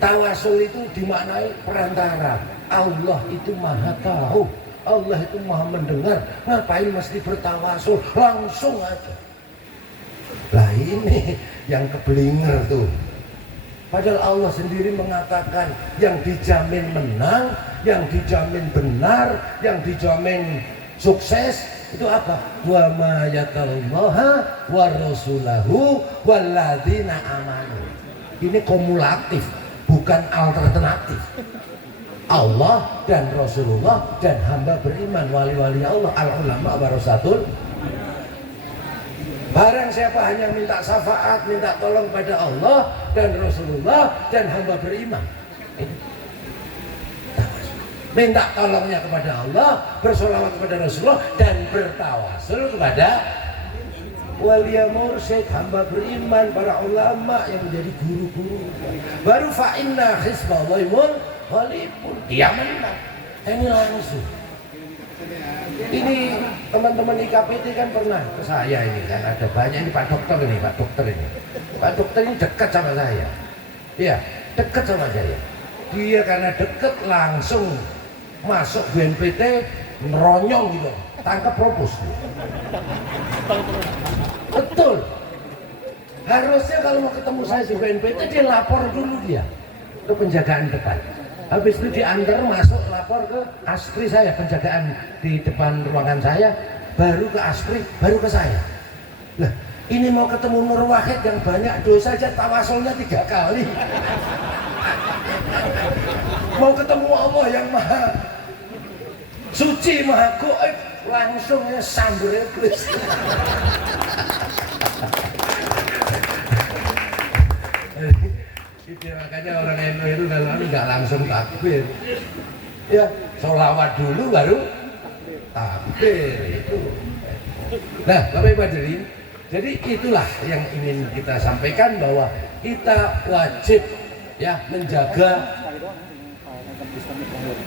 tawasul itu dimaknai perantara. Allah itu maha tahu, Allah itu maha mendengar. Ngapain mesti bertawasul? Langsung aja. Lah ini yang keblinger tuh. Padahal Allah sendiri mengatakan yang dijamin menang, yang dijamin benar, yang dijamin sukses itu apa? Wa ma yatallaha wa rasulahu walladzina amanu. Ini kumulatif, bukan alternatif. Allah dan Rasulullah dan hamba beriman, wali-wali Allah, al-ulama warasatul. Barang siapa hanya minta syafaat, minta tolong pada Allah dan Rasulullah dan hamba beriman, minta tolongnya kepada Allah, bersolawat kepada Rasulullah dan bertawasul kepada waliya mursyid, hamba beriman, para ulama yang menjadi guru-guru. Baru fa inna hizballahi ghalibun, dia menang. Ini langsung. Ini teman-teman IKPT kan pernah ke saya ini kan, ada banyak ini Pak Dokter ini. Pak Dokter ini dekat sama saya. Iya, dekat sama saya. Dia karena dekat langsung masuk BNPT, neronyong gitu, tangkap propos. Betul. Harusnya kalau mau ketemu saya di BNPT dia lapor dulu dia ke penjagaan depan. Habis itu diantar masuk lapor ke Aspri saya, penjagaan di depan ruangan saya, baru ke Aspri, baru ke saya. Nah, ini mau ketemu Nur Wahid yang banyak dosa aja tawasulnya 3 kali. Mau ketemu Allah yang maha suci, maha gaib, langsung ya sambar iblis. Itu makanya orang NU itu kalau nggak langsung takbir, ya sholawat dulu baru takbir itu. Nah, Bapak Ibu hadirin, jadi itulah yang ingin kita sampaikan, bahwa kita wajib ya menjaga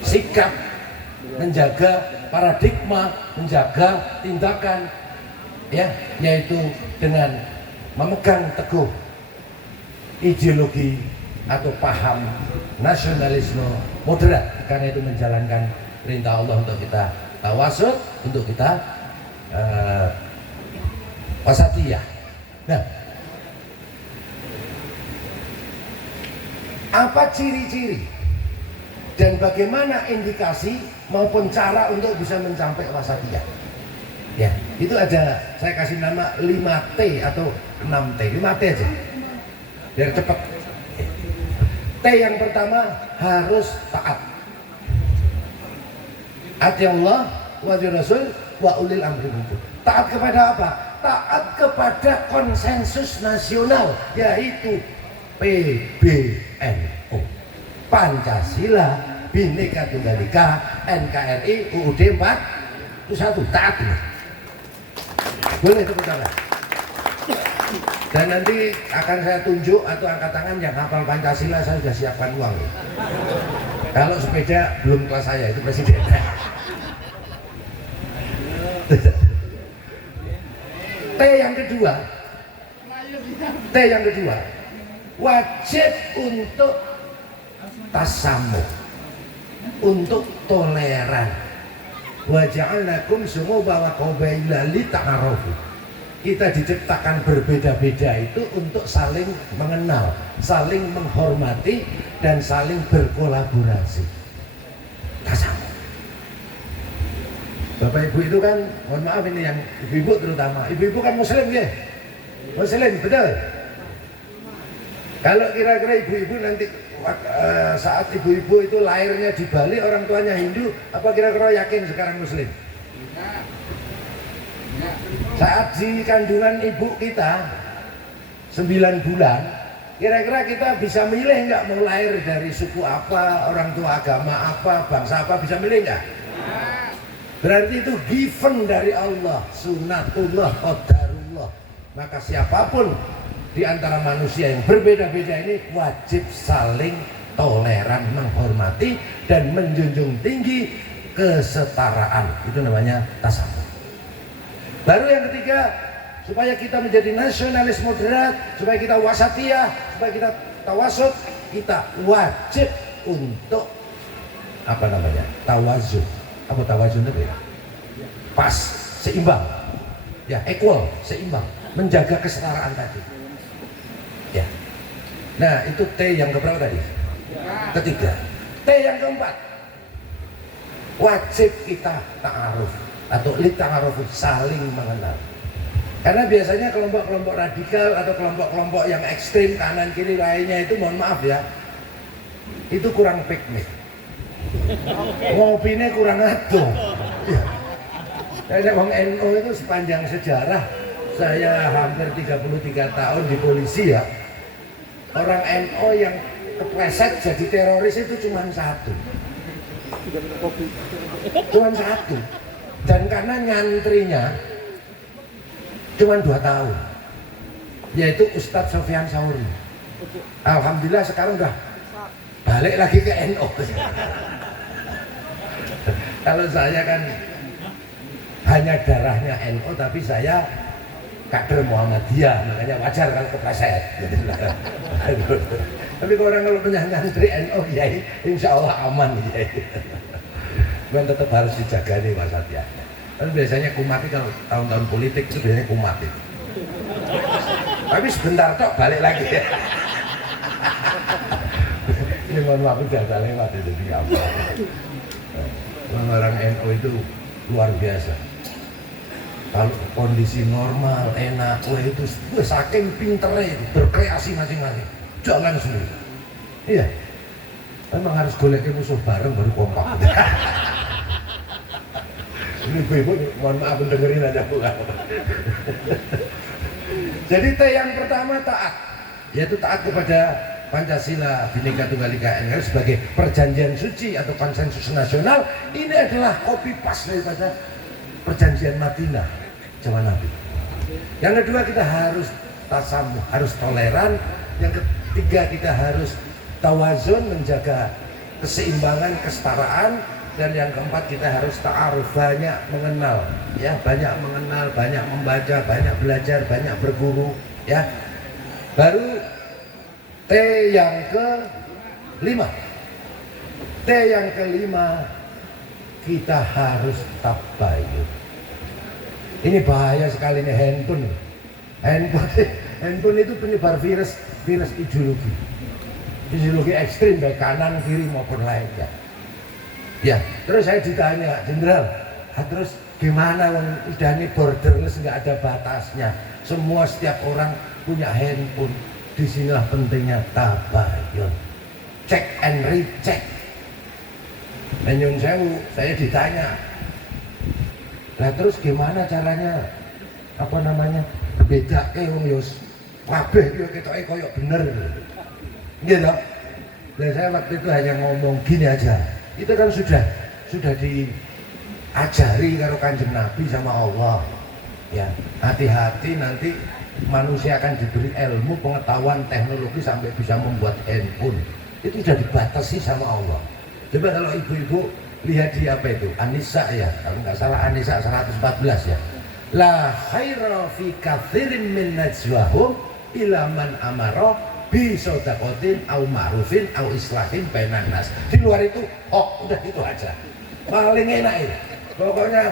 sikap, menjaga paradigma, menjaga tindakan, ya, yaitu dengan memegang teguh ideologi atau paham nasionalisme moderat, karena itu menjalankan perintah Allah untuk kita tawasud, untuk kita wasatiyah. Nah, apa ciri-ciri dan bagaimana indikasi maupun cara untuk bisa mencapai wasatiyah? Ya, itu ada, saya kasih nama 5T atau 6T, 5T aja biar cepat. T yang pertama, harus taat. Ati Allah wa Rasul wa ulil amri minkum. Taat kepada apa? Taat kepada konsensus nasional, yaitu PBNU, Pancasila, Bhinneka Tunggal Ika, NKRI, UUD 41. Taat ini. Boleh tepuk tangan. Dan nanti akan saya tunjuk atau angkat tangan yang hafal Pancasila, saya sudah siapkan uang. Kalau sepeda belum kelas saya, itu presiden. T yang kedua, wajib untuk tasamuh, untuk toleran. Wa ja'alnakum syu'uban wa qabaila lita'arafu. Kita diciptakan berbeda-beda itu untuk saling mengenal, saling menghormati, dan saling berkolaborasi. Tasamuh. Bapak Ibu itu kan, mohon maaf ini yang ibu-ibu terutama, ibu-ibu kan muslim ya? Muslim, betul? Kalau kira-kira ibu-ibu nanti saat ibu-ibu itu lahirnya di Bali, orang tuanya Hindu, apa kira-kira yakin sekarang muslim? Saat di kandungan ibu kita 9 bulan, kira-kira kita bisa milih nggak mau lahir dari suku apa, orang tua agama apa, bangsa apa, bisa milih nggak? Berarti itu given dari Allah, sunatullah, qadarullah. Maka siapapun di antara manusia yang berbeda-beda ini wajib saling toleran, menghormati, dan menjunjung tinggi kesetaraan. Itu namanya tasamuh. Baru yang ketiga, supaya kita menjadi nasionalis moderat, supaya kita wasatiyah, supaya kita tawasud, kita wajib untuk apa namanya? Tawazun. Apa tawazun itu ya? Pas, seimbang. Ya, equal, seimbang. Menjaga kesetaraan tadi. Ya. Nah, itu T yang keberapa tadi? Ketiga. T yang keempat, wajib kita ta'aruf atau lita'aruf, saling mengenal. Karena biasanya kelompok-kelompok radikal atau kelompok-kelompok yang ekstrim kanan kiri lainnya itu, mohon maaf ya, itu kurang piknik, ngopinya kurang adoh. Ya. Saya Bang NU itu sepanjang sejarah saya hampir 33 tahun di polisi ya, orang NU yang kepleset jadi teroris itu cuma satu, dan karena ngantrinya cuma 2 tahun, yaitu Ustadz Sofyan Sauri. Alhamdulillah sekarang udah balik lagi ke NU. Kalau saya kan hanya darahnya NU, tapi saya kader Muhammadiyah, makanya wajar kalau kepleset. Tapi orang kalau nyantri NU, ya insya Allah aman ya. Cuman tetap harus dijaga nih wasatiyahnya. Kan biasanya kumat kalau tahun-tahun politik itu biasanya kumat itu. Tapi sebentar tok balik lagi ya. Ini mohon maaf udah lewat itu di apa. Orang NU itu luar biasa. Kalau kondisi normal, enak, itu saking pinternya itu, berkreasi masing-masing, jalan sendiri. Iya, memang harus golek musuh bareng baru kompak. Ini ibu-ibu, mohon maaf dengerin aja pulang. Jadi T yang pertama taat, yaitu taat kepada Pancasila, Bhinneka Tunggal Ika NKRI sebagai perjanjian suci atau konsensus nasional. Ini adalah copy paste daripada perjanjian Madinah. zaman Nabi. Yang kedua kita harus tasamuh, harus toleran. Yang ketiga kita harus tawazun, menjaga keseimbangan, kesetaraan. Dan yang keempat kita harus ta'aruf, banyak mengenal, ya, banyak mengenal, banyak membaca, banyak belajar, banyak berguru, ya. Baru T yang kelima. T yang kelima, kita harus tabayun. Ini bahaya sekali nih handphone. Handphone itu penyebar virus ideologi ekstrim baik kanan kiri maupun lainnya. Ya, terus saya ditanya, Jenderal, terus gimana udah ini borderless, nggak ada batasnya, semua setiap orang punya handphone. Disinilah pentingnya tabayun, check and recheck. Menyun sewu, saya ditanya, nah terus gimana caranya, apa namanya, beda wong yos, kabeh ketoke koyo bener, gitu. Dan saya waktu itu hanya ngomong gini aja. Itu kan sudah diajari karo Kanjeng Nabi sama Allah, ya, hati-hati nanti manusia akan diberi ilmu, pengetahuan, teknologi sampai bisa membuat handphone. Itu sudah dibatasi sama Allah. Coba kalau ibu-ibu lihat di apa itu, An-Nisa ya, kalau nggak salah An-Nisa 114 ya, la khaira fi katsirin min najwahum ila man amara bi sadaqatin au ma'rufin au islahin bainan nas. Di luar itu udah itu aja. Paling enak ini. Pokoknya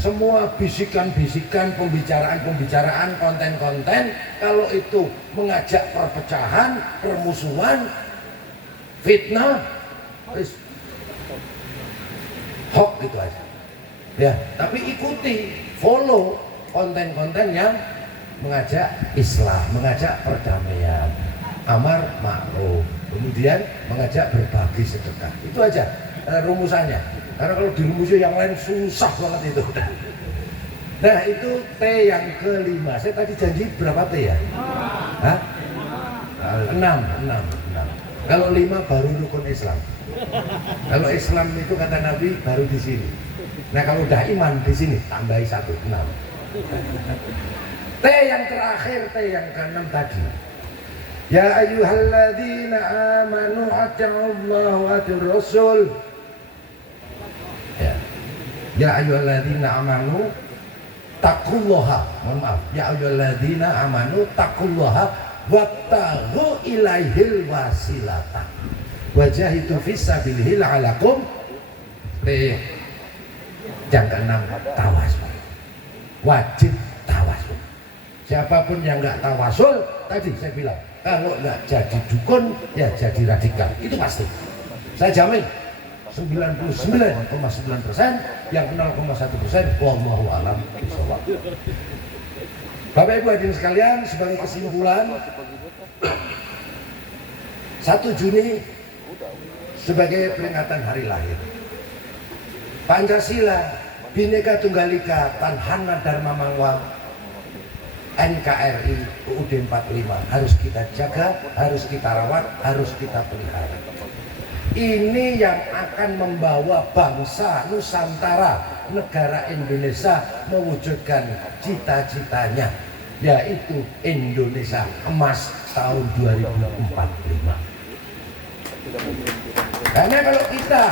semua bisikan-bisikan, pembicaraan-pembicaraan, konten-konten, kalau itu mengajak perpecahan, permusuhan, fitnah, hoax gitu aja. Ya, tapi ikuti, follow konten-konten yang mengajak Islam, mengajak perdamaian, amar ma'ruf, kemudian mengajak berbagi sedekah. Itu aja rumusannya. Karena kalau dirumusin yang lain susah banget itu. Nah itu T yang kelima. Saya tadi janji berapa T ya? Hah? 6. Kalau 5 baru rukun Islam. Kalau Islam itu kata Nabi baru di sini. Nah kalau udah iman di sini tambahi 1, 6. T yang terakhir, T yang ke-6 tadi. Ya ayyuhalladzina amanu ati'ullaha wa ati'ur rasul. Ya ayyuhalladzina amanu taqullaha. Mohon maaf. Ya ayyuhalladzina amanu taqullaha wabtaghu ilaihil wasilata. Wajahidu fisabilihi la'alakum. Yang ke-6 tawasul. Wajib tawasul. Siapapun yang enggak tawasul, tadi saya bilang, kalau enggak jadi dukun, ya jadi radikal. Itu pasti. Saya jamin 99,9%, yang 0,1% wallahu a'lam bishawab. Bapak Ibu hadirin sekalian, sebagai kesimpulan, 1 Juni sebagai peringatan hari lahir Pancasila, Bhinneka Tunggal Ika, Tanhana Dharma Mangwa, NKRI, UUD 45 harus kita jaga, harus kita rawat, harus kita pelihara. Ini yang akan membawa bangsa Nusantara, negara Indonesia mewujudkan cita-citanya, yaitu Indonesia emas tahun 2045. Karena kalau kita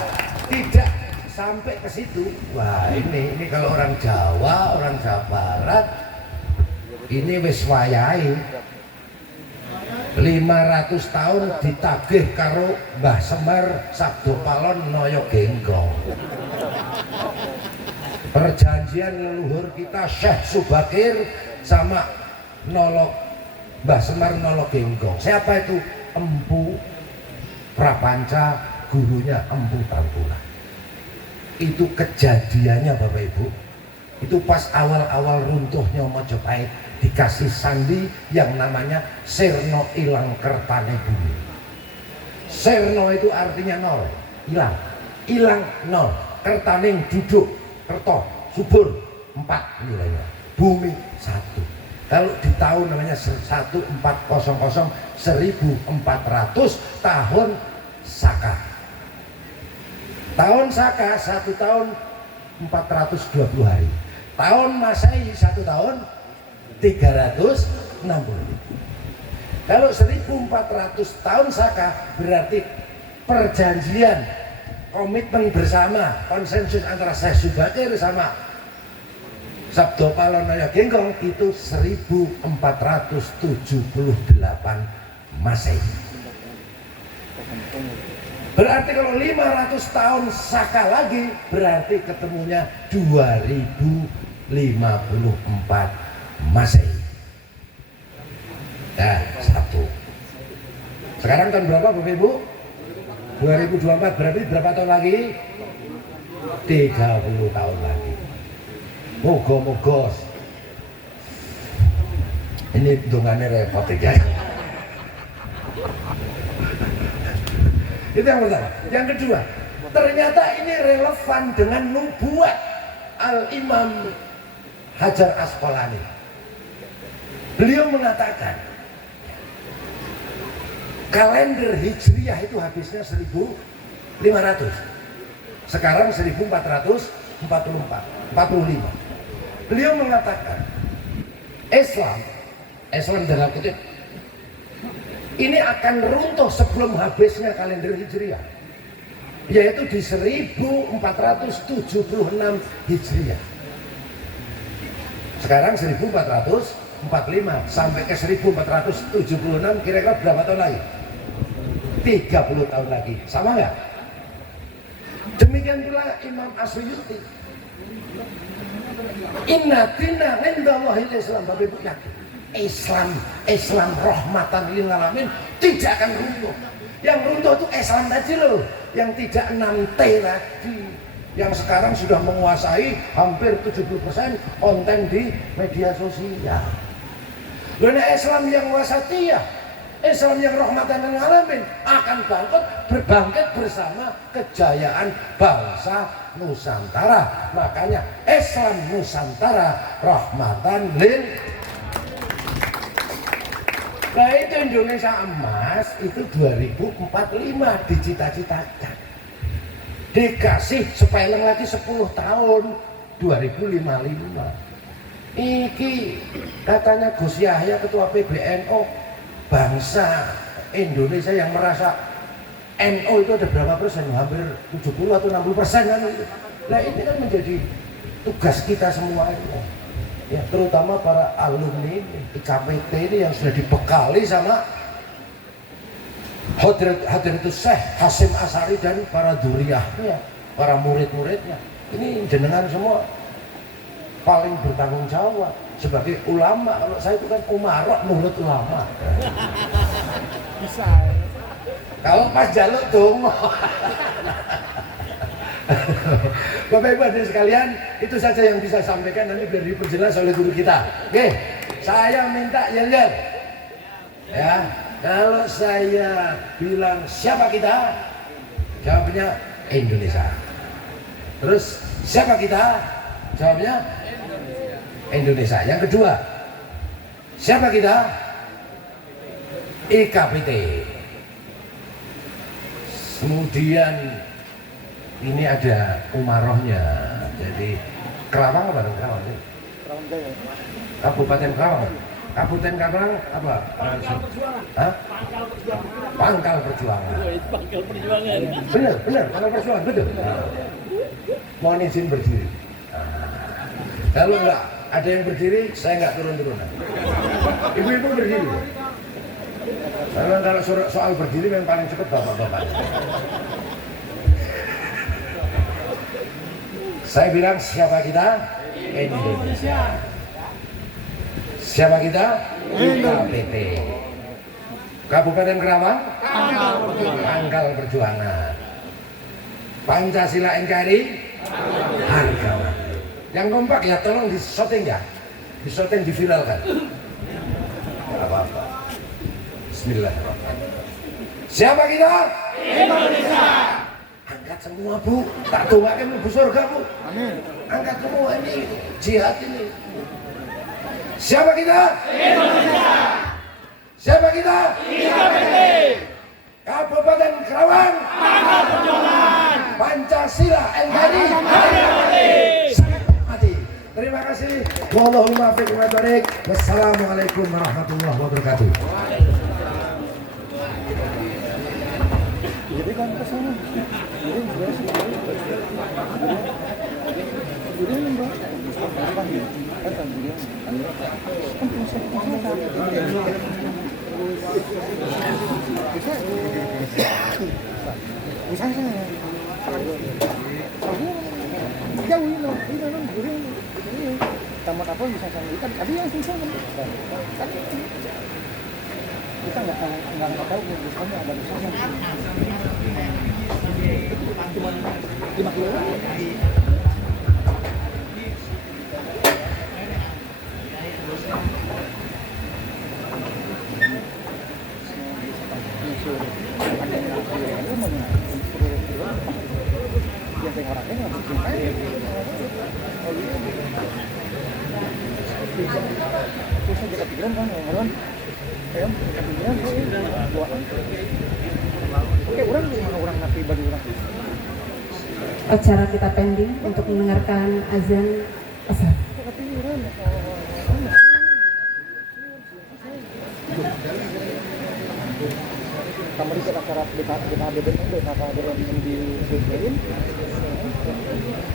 tidak sampai ke situ, wah ini kalau orang Jawa, orang Jawa Barat, ini wis wayahe 500 tahun ditagih karo Mbah Semar Sabdo Palon Noyo Genggong. Perjanjian leluhur kita Syekh Subakir sama nolok Mbah Semar Nolok Genggong. Siapa itu? Empu Prapanca, gurunya Empu Tantula. Itu kejadiannya Bapak Ibu. Itu pas awal-awal runtuhnya Majapahit, dikasih sandi yang namanya Sirno ilang kertane bumi. Sirno itu artinya nol, hilang nol, kertane duduk, kerto, subur 4 nilainya, bumi 1. Kalau di tahun namanya 1400 tahun Saka. Tahun Saka 1 tahun 420 hari. Tahun Masehi 1 tahun 360. Kalau 1400 tahun Saka berarti perjanjian, komitmen bersama, konsensus antara Syekh Subakir sama Sabdo Palonaya Genggong itu 1478 Masehi. Berarti kalau 500 tahun Saka lagi berarti ketemunya 2054 Masehi. Nah, satu. Sekarang tahun berapa Bapak Ibu? 2024 berarti berapa tahun lagi? 30 tahun lagi. Moga-moga. Ini hitungannya repot ya. Itu yang pertama. Yang kedua, ternyata ini relevan dengan nubuat Al-Imam Hajar Asqalani. Beliau mengatakan kalender Hijriyah itu habisnya 1500. Sekarang 1445. Beliau mengatakan Islam dalam kutip ini akan runtuh sebelum habisnya kalender Hijriyah, yaitu di 1476 Hijriyah. Sekarang 1445 sampai ke 1476 kira-kira berapa tahun lagi? 30 tahun lagi, sama nggak? Demikian pula Imam Asyuyuti. Inna dina indallahil Islam. Bapak Ibu yakin Islam rahmatan lil alamin tidak akan runtuh. Yang runtuh itu Islam tadi loh, yang tidak 6T tadi, yang sekarang sudah menguasai hampir 70% konten di media sosial. Karena Islam yang wasatiyah, Islam yang rahmatan lil alamin akan berbangkit bersama kejayaan bangsa Nusantara. Makanya Islam Nusantara rahmatan lil. Nah itu Indonesia emas itu 2045 dicita-citakan. Dikasih sepeleng lagi 10 tahun 2055. Iki katanya Gus Yahya ketua PBNU, bangsa Indonesia yang merasa NU itu ada berapa persen? Hampir 70 atau 60% kan itu. Nah ini kan menjadi tugas kita semuanya. Ya, terutama para alumni IKPT ini yang sudah dibekali sama Hadratus Syekh Hasyim Asy'ari dan para dzurriyyahnya, para murid-muridnya. Ini jenengan semua paling bertanggung jawab sebagai ulama. Kalau saya itu kan umarok nurut ulama. Bisa. Kalau pas jaluk dongo. Bapak Ibu hadirin sekalian, itu saja yang bisa saya sampaikan, nanti biar diperjelas oleh guru kita. Oke, saya minta yel-yel. Ya, kalau saya bilang siapa kita, jawabnya Indonesia. Terus siapa kita, jawabnya Indonesia. Yang kedua, siapa kita? IKPT. Kemudian ini ada umarohnya, jadi Kerawang apa? Kerawang ini? Kabupaten Kerawang. Kabupaten Kerawang apa? Pangkal Perjuangan. Hah? Pangkal Perjuangan. Pangkal Perjuangan. Benar, Pangkal Perjuangan, betul. Mohon izin berdiri. Kalau enggak ada yang berdiri, saya enggak turun-turunan. Ibu-ibu berdiri. Kalau soal berdiri memang paling cepat bapak-bapak. Saya bilang siapa kita? Indonesia. Siapa kita? IKPT. Kabupaten Kerawang? Pangkal Perjuangan. Pancasila NKRI? Harga mati. Yang kompak ya tolong di-shooting ya. Di-shooting, diviralkan. Tidak apa-apa. Bismillahirrahmanirrahim. Siapa kita? Indonesia. Angkat semua Bu, tak doakan menuju surga Bu. Amin. Angkat semua ini jihad ini. Siapa kita? Indonesia. Siapa kita? IKPT. Kabupaten Kerawang. Pangkal Perjuangan. Pancasila NKRI. Harga mati. Terima kasih. Wallahul muwaffiq wa barik. Wassalamualaikum warahmatullahi wabarakatuh. Tamat apa bisa sampai kan tadi yang susah kan kita nggak tahu misalnya ada misalnya cuma 5 kilo Acara kita pending untuk mendengarkan azan asar. Kemarin kita acara BKBBM yang di Berlin,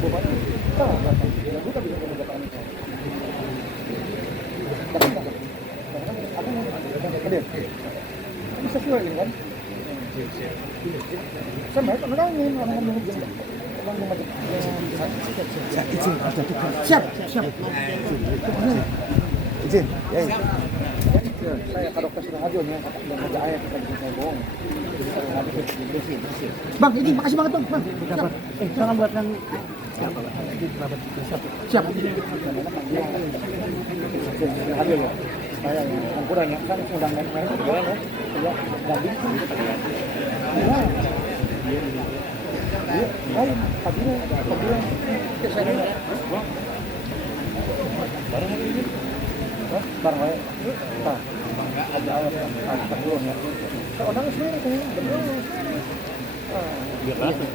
bukan kita bisa mengerjakan itu. Tapi apa yang bisa sesuai kan? Sampai menangin orang izin ada tugas. Siap. Izin. Ya. Saya kalau ke Suradil nih, ada ayat lagi saya bohong. Bang, ini makasih banget Bang. Dapat. Salam buat yang siap. Suradil ya. Saya yang kurang ya, kan sudah naik-naik ya. Ya, jadi. Iya, lain. Paginya. Saya barang ini. Barang lain. Nah, ada alat belum ya. Orang sendiri kan, betul. Biar langsung.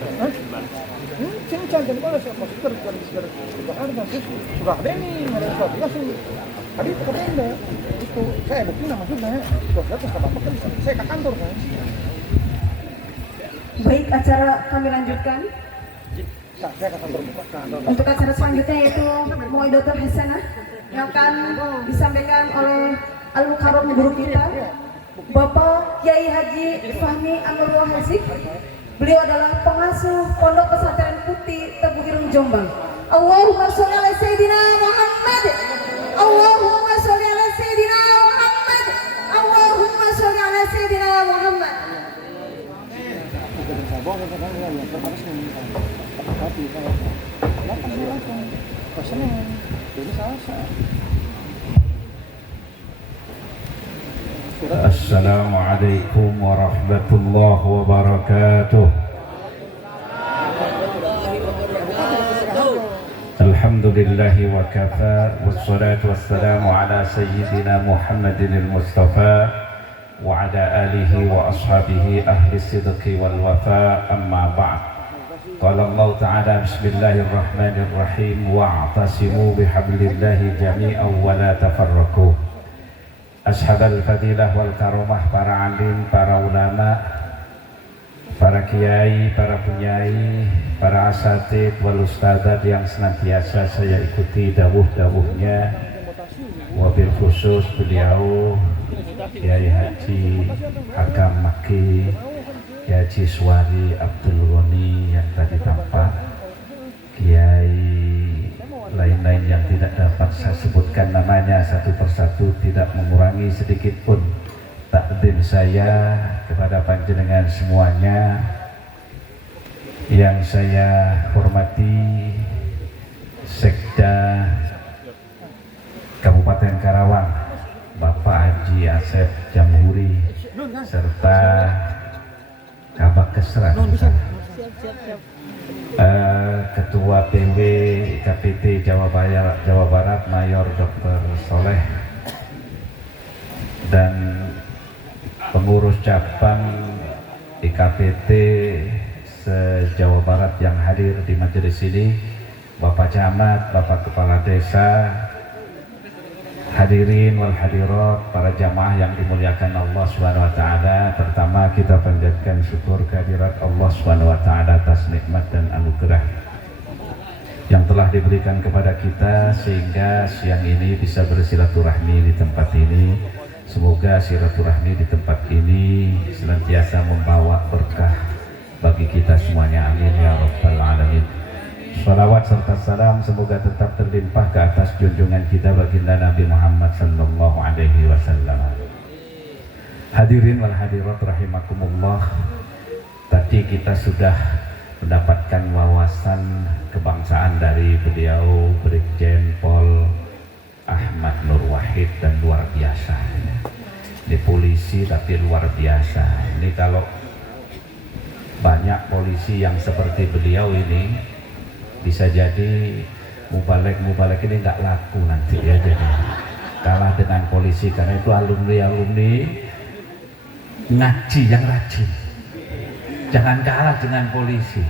Cincang dan kalau saya masker sudah ada sudah ada nih, ada sudah langsung. Tadi itu katanya itu saya bukti nama sudah. Sudah terus apa kan saya ke kantor kan. Baik, acara kami lanjutkan. Saya ke kantor buka. Untuk acara selanjutnya yaitu Mau'idatul Hasanah yang akan disampaikan oleh Al-Mukarram guru kita, Bapak Kiai Haji Fahmi Anwar Wahazik. Beliau adalah pengasuh Pondok Pesantren Putih Tebu Ireng Jombang. Allahumma sholli ala Sayyidina Muhammad. Allahumma sholli ala Sayyidina Muhammad. Allahumma sholli ala Sayyidina Muhammad. Assalamualaikum warahmatullahi wabarakatuh. Alhamdulillahi wa kafa, wassalatu wassalamu ala sayyidina Muhammadin al-Mustafa wa ala alihi wa ashabihi ahli sidqi wal wafa, amma ba'd. Qala Allah ta'ala bismillahirrahmanirrahim wa'tasimu bihablillahi jami'an wa la tafarraqu. Ashabal fadilah wal karomah, para alim, para ulama, para kiai, para punyai, para asatid wal ustadzat yang senantiasa saya ikuti dawuh-dawuhnya, wabil khusus beliau Kiai Haji Hakam Maki, Kiai Haji Suwari Abdul Ghani yang tadi tampak, Kiai lain-lain yang tidak dapat saya sebutkan namanya satu persatu, tidak mengurangi sedikit pun takdim saya kepada panjenengan semuanya. Yang saya hormati Sekda Kabupaten Karawang Bapak Haji Asep Jamhuri serta Kabak Kesra, Ketua PW IKPT Jawa Barat Mayor Dr. Soleh, dan pengurus cabang IKPT se-Jawa Barat yang hadir di majelis ini, Bapak Camat, Bapak Kepala Desa, hadirin wal hadirat, para jamaah yang dimuliakan Allah Subhanahu wa taala. Pertama kita panjatkan syukur kehadirat Allah Subhanahu wa taala atas nikmat dan anugerah yang telah diberikan kepada kita sehingga siang ini bisa bersilaturahmi di tempat ini. Semoga silaturahmi di tempat ini senantiasa membawa berkah bagi kita semuanya, amin ya rabbal alamin. Salawat serta salam semoga tetap terlimpah ke atas junjungan kita baginda Nabi Muhammad sallallahu alaihi wasallam. Hadirin wal hadirat rahimakumullah. Tadi kita sudah mendapatkan wawasan kebangsaan dari beliau Brigjen Pol Ahmad Nur Wahid, dan luar biasa. Ini polisi tapi luar biasa. Ini kalau banyak polisi yang seperti beliau ini, bisa jadi mubalek ini nggak laku nanti ya, jadi kalah dengan polisi, karena itu alumni ngaji yang rajin. Jangan kalah dengan polisi.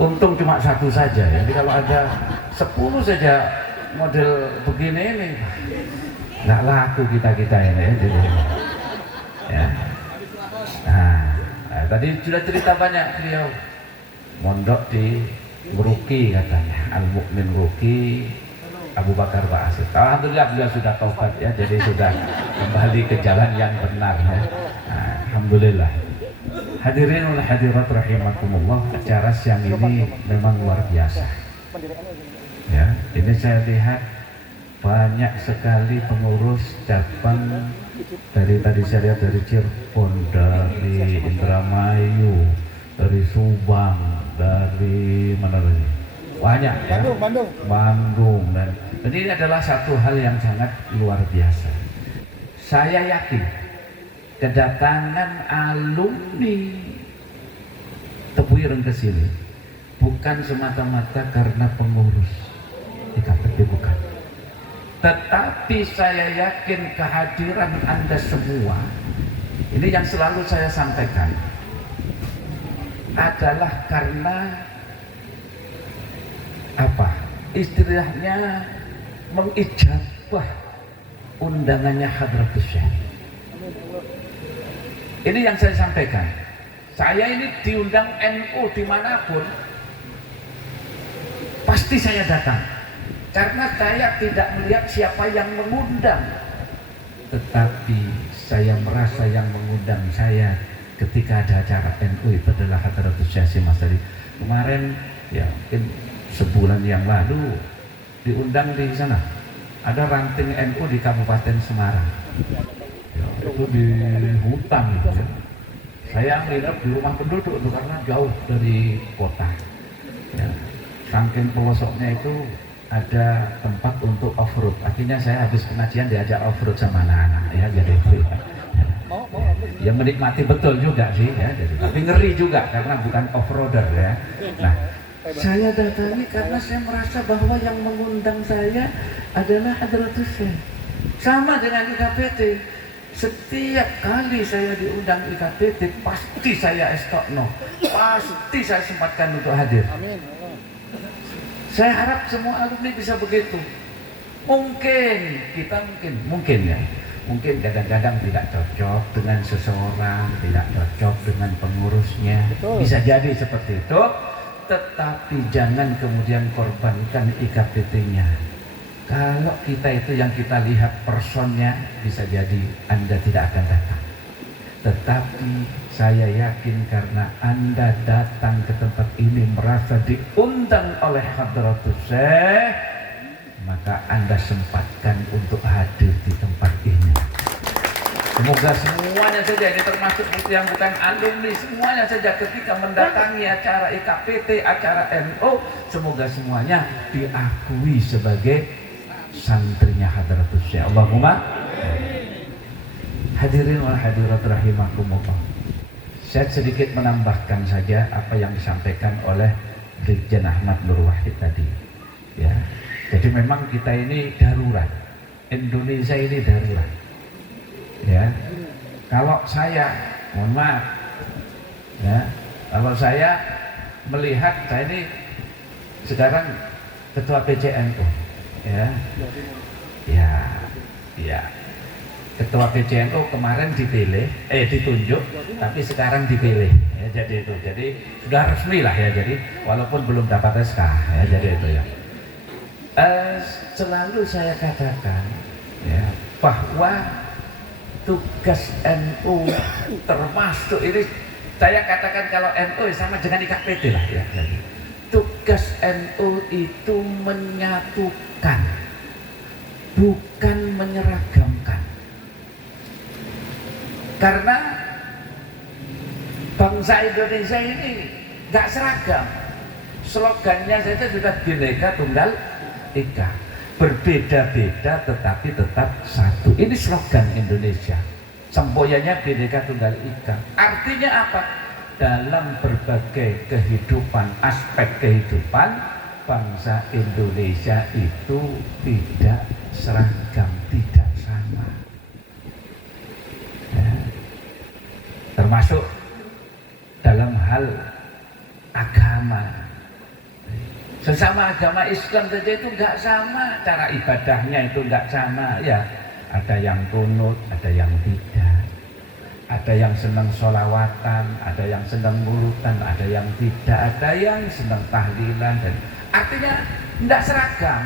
Untung cuma satu saja ya. Jadi kalau ada 10 saja model begini ini nggak laku kita ini ya, jadi, ya. Nah, tadi sudah cerita banyak beliau mondok di Ngeruki katanya, Al-Mukmin Ngeruki, Abu Bakar Ba'asyir. Alhamdulillah beliau sudah taubat ya, jadi sudah kembali ke jalan yang benar ya. Nah, alhamdulillah. Hadirin wal hadirat rahimakumullah, acara siang ini memang luar biasa. Ya, ini saya lihat banyak sekali pengurus cabang dari tadi saya lihat dari Cirebon, dari Indramayu, dari Subang, dari mana lagi? Banyak ya. Bandung, dan ini adalah satu hal yang sangat luar biasa. Saya yakin kedatangan alumni Tebu Ireng ke sini bukan semata-mata karena pengurus IKPT, bukan. Tetapi saya yakin kehadiran Anda semua, ini yang selalu saya sampaikan, adalah karena apa? Istilahnya mengijabah undangannya Hadratus Syekh. Ini yang saya sampaikan. Saya ini diundang NU dimanapun, pasti saya datang. Karena saya tidak melihat siapa yang mengundang, tetapi saya merasa yang mengundang saya ketika ada acara NU itu adalah Hadratus Syekh Mas Ari. Kemarin ya mungkin sebulan yang lalu diundang di sana. Ada ranting NU di Kabupaten Semarang. Ya, itu di hutan gitu ya. Saya nginep di rumah penduduk itu karena jauh dari kota. Ya, saking pelosoknya itu ada tempat untuk off-road. Akhirnya saya habis pengajian diajak off-road sama anak-anak ya, jadi itu ya menikmati betul juga sih ya, jadi, tapi ngeri juga karena bukan off-roader ya. Nah, saya datangi karena saya merasa bahwa yang mengundang saya adalah Hadratus Syekh. Sama dengan IKPT. Setiap kali saya diundang IKPT, pasti saya estokno, pasti saya sempatkan untuk hadir. Saya harap semua alumni bisa begitu. Mungkin kita mungkin ya, mungkin kadang-kadang tidak cocok dengan seseorang, tidak cocok dengan pengurusnya. Bisa jadi seperti itu. Tetapi jangan kemudian korbankan IKPT-nya. Kalau kita itu yang kita lihat personnya, bisa jadi Anda tidak akan datang. Tetapi saya yakin karena Anda datang ke tempat ini merasa diundang oleh Hadratus Syekh, maka Anda sempatkan untuk hadir di tempat ini. Semoga semuanya saja, ini termasuk yang bukan alumni, semuanya saja ketika mendatangi acara IKPT, acara NU, semoga semuanya diakui sebagai santrinya Hadratus Syekh. Allahumma. Hadirin wal hadirat rahimakumullah. Saya sedikit menambahkan saja apa yang disampaikan oleh Brigjen Ahmad Nur Wahid tadi. Ya. Jadi memang kita ini darurat. Indonesia ini darurat. Ya, kalau saya, mohon maaf, ya, kalau saya melihat saya ini sekarang ketua PCNU, ya. Ketua PCNU kemarin ditunjuk, tapi sekarang dipilih. Ya, jadi itu, jadi sudah resmi lah ya. Jadi walaupun belum dapat SK, ya, jadi itu ya. Selalu saya katakan, ya, bahwa tugas NU termasuk ini, saya katakan kalau NU sama dengan IKPT lah ya. Jadi, tugas NU itu menyatukan, bukan menyeragamkan. Karena bangsa Indonesia ini nggak seragam. Slogannya saja sudah Bhinneka Tunggal Ika, berbeda-beda tetapi tetap satu. Ini slogan Indonesia. Semboyannya Bhinneka Tunggal Ika. Artinya apa? Dalam berbagai kehidupan, aspek kehidupan, bangsa Indonesia itu tidak seragam, tidak sama. Ya. Termasuk dalam hal agama. Sesama agama Islam saja itu nggak sama, cara ibadahnya itu nggak sama ya. Ada yang kunut, ada yang tidak. Ada yang senang sholawatan, ada yang senang mulutan, ada yang tidak, ada yang senang tahlilan, dan artinya tidak seragam.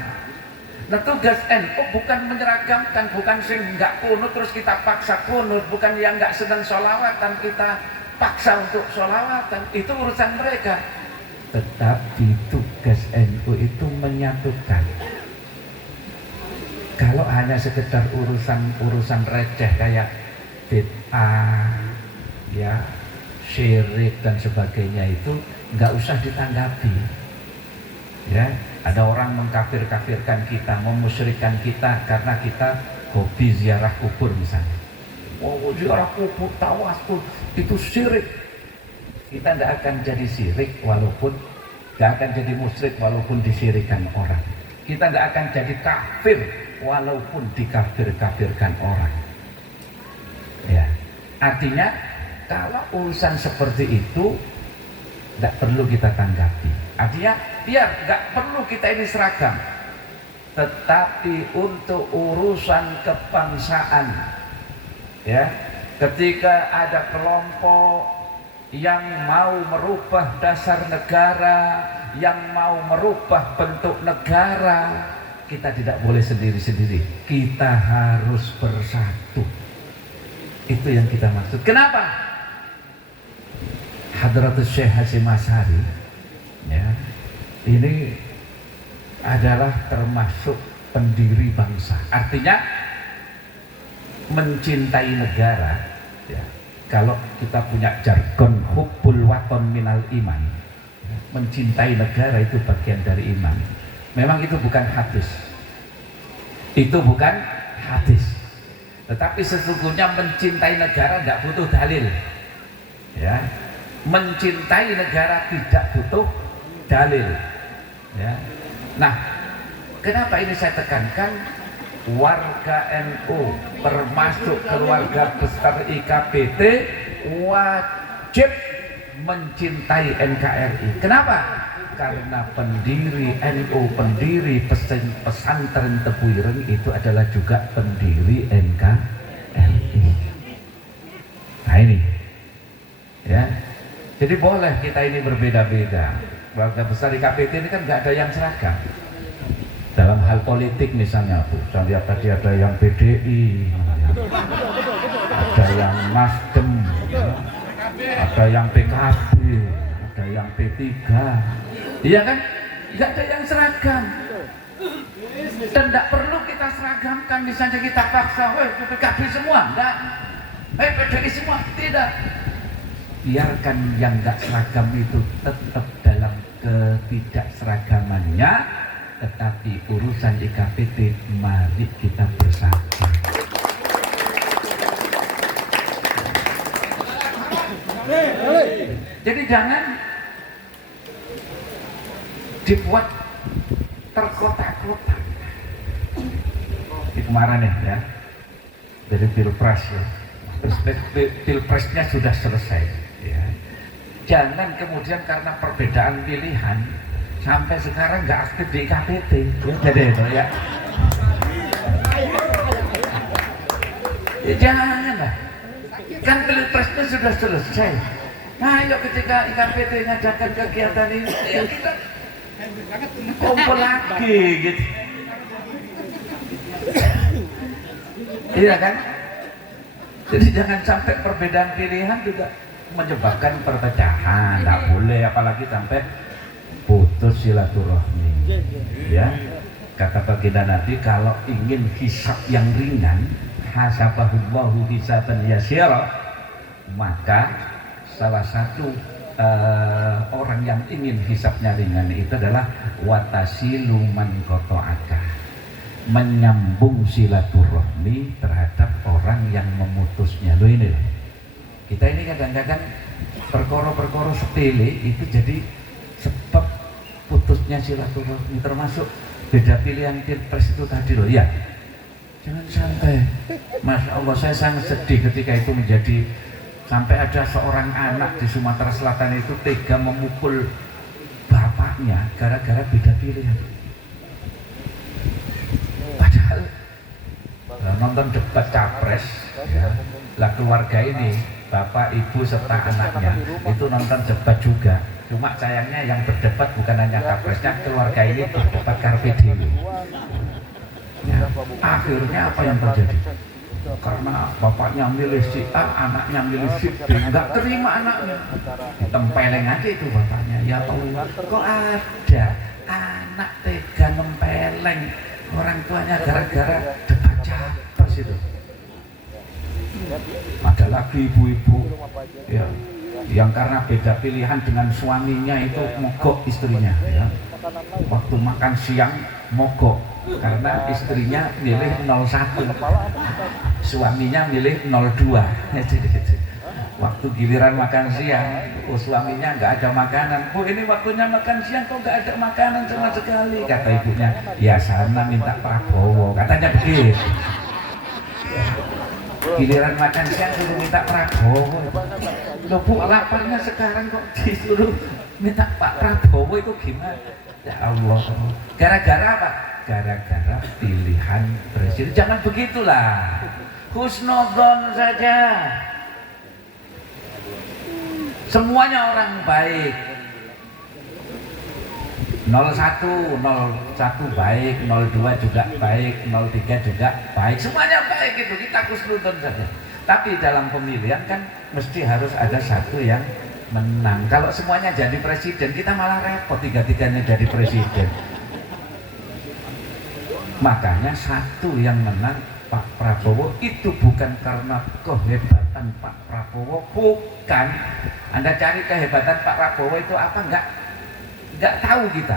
Nah, tugas NU bukan menyeragamkan, bukan sing nggak kunut terus kita paksa kunut, bukan yang nggak senang sholawatan kita paksa untuk sholawatan, itu urusan mereka. Tetapi tugas NU itu menyatukan. Kalau hanya sekedar urusan receh kayak bid'ah, ya, syirik dan sebagainya, itu nggak usah ditanggapi. Ya, ada orang mengkafir-kafirkan kita, memusyrikan kita karena kita hobi ziarah kubur misalnya. Oh, ziarah kubur, tawasul, itu syirik. Kita tidak akan jadi syirik walaupun, tidak akan jadi musyrik walaupun disyirikan orang. Kita tidak akan jadi kafir walaupun dikafir-kafirkan orang. Ya, artinya kalau urusan seperti itu tidak perlu kita tanggapi. Artinya biar nggak perlu kita ini seragam. Tetapi untuk urusan kebangsaan, ya, ketika ada kelompok yang mau merubah dasar negara, yang mau merubah bentuk negara, kita tidak boleh sendiri-sendiri. Kita harus bersatu. Itu yang kita maksud. Kenapa? Hadratus Syekh Hasyim Asy'ari, ya, ini adalah termasuk pendiri bangsa. Artinya mencintai negara, ya. Kalau kita punya jargon hubbul waton minal iman, ya, mencintai negara itu bagian dari iman. Memang itu bukan hadis. Itu bukan hadis. Tetapi sesungguhnya mencintai negara tidak butuh dalil. Ya. Mencintai negara tidak butuh dalil. Ya. Nah, kenapa ini saya tekankan? Warga NU termasuk keluarga besar IKPT wajib mencintai NKRI. Kenapa? Karena pendiri NU, pendiri pesantren Tebu Ireng itu adalah juga pendiri NKRI. Nah ini, ya. Jadi boleh kita ini berbeda-beda. Keluarga besar IKPT ini kan nggak ada yang seragam. Dalam hal politik misalnya tuh, saya lihat tadi ada yang PDI, ada yang Nasdem, ada yang PKB, ada yang P3, iya kan? Nggak ada yang seragam. Dan tidak perlu kita seragamkan, misalnya kita paksa, PKB semua, enggak, PDI semua, tidak. Biarkan yang nggak seragam itu tetap dalam ketidakseragamannya. Tetapi urusan IKPT mari kita bersatu. Jadi jangan dibuat terkotak-kotak. Di kemarin ya, dari pilpres ya, pilpresnya sudah selesai. Ya. Jangan kemudian karena perbedaan pilihan sampai sekarang nggak aktif di IKPT ya, jadi itu ya. Ya janganlah, kan pilpresnya sudah selesai. Nah, ayo ketika IKPT ngadakan kegiatan ini, ya kita kumpul lagi gitu. Iya kan? Jadi jangan sampai perbedaan pilihan juga menyebabkan perpecahan. Tidak boleh, apalagi sampai putus silaturahmi. Ya, kata baginda Nabi, kalau ingin hisab yang ringan, hasabahullahu hisaban yasira, maka salah satu orang yang ingin hisabnya ringan itu adalah watasilu man qata'aka, menyambung silaturahmi terhadap orang yang memutusnya. Loh ini loh, kita ini kadang-kadang perkara-perkara sepele itu jadi sebab putusnya silaturahmi, termasuk beda pilihan pilpres itu tadi loh ya. Jangan sampai, Masya Allah, saya sangat sedih ketika itu menjadi sampai ada seorang anak di Sumatera Selatan itu tega memukul bapaknya gara-gara beda pilihan. Padahal nonton debat capres ya, lah keluarga ini bapak, ibu serta anaknya itu nonton debat juga. Cuma sayangnya yang berdebat bukan hanya capresnya, keluarga ini berdebat karpe diewi. Ya, akhirnya apa yang terjadi? Karena bapaknya milih si A, anaknya milih si B, nggak terima anaknya, ditempeleng aja itu bapaknya. Ya Allah, kok ada anak tega nempeleng orang tuanya gara-gara debat capres itu? Ada lagi ibu-ibu ya, yang karena beda pilihan dengan suaminya itu mogok istrinya ya. Waktu makan siang mogok karena istrinya milih 01, suaminya milih 02. Waktu giliran makan siang, suaminya nggak ada makanan. Oh, ini waktunya makan siang kok nggak ada makanan sama sekali, kata ibunya. Ya sana minta Prabowo, katanya begitu. Giliran makan siang suruh minta Prabowo. Loh Bu, laparnya sekarang kok disuruh minta Pak Prabowo, itu gimana? Ya Allah, gara-gara apa? Gara-gara pilihan presiden. Jangan begitulah, husnudon saja. Semuanya orang baik. 01 baik, 02 juga baik, 03 juga baik, semuanya baik itu, kita husnudon saja. Tapi dalam pemilihan kan mesti harus ada satu yang menang. Kalau semuanya jadi presiden, kita malah repot, tiga-tiganya jadi presiden. Makanya satu yang menang Pak Prabowo, itu bukan karena kehebatan Pak Prabowo, bukan. Anda cari kehebatan Pak Prabowo itu apa, enggak tahu kita.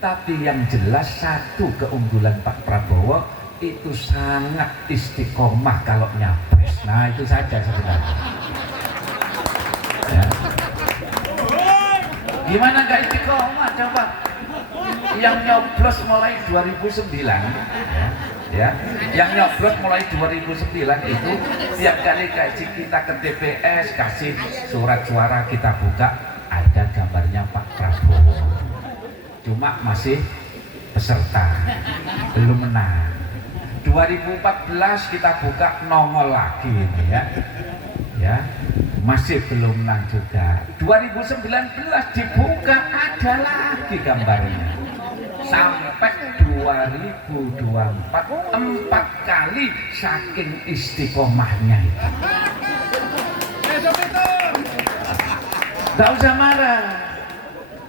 Tapi yang jelas satu keunggulan Pak Prabowo itu sangat istiqomah kalau nyapres. Nah itu saja sebenarnya ya. Gimana nggak istiqomah coba? Yang nyoblos mulai 2009 ya, yang nyoblos mulai 2009 itu tiap kali kaji kita ke TPS kasih surat suara, kita buka ada gambarnya Pak Prabowo, cuma masih peserta, belum menang. 2014 kita buka nongol lagi ini ya, masih belum menang juga. 2019 dibuka ada lagi gambarnya. Sampai 2024 4 kali saking istiqomahnya itu. Gak usah marah.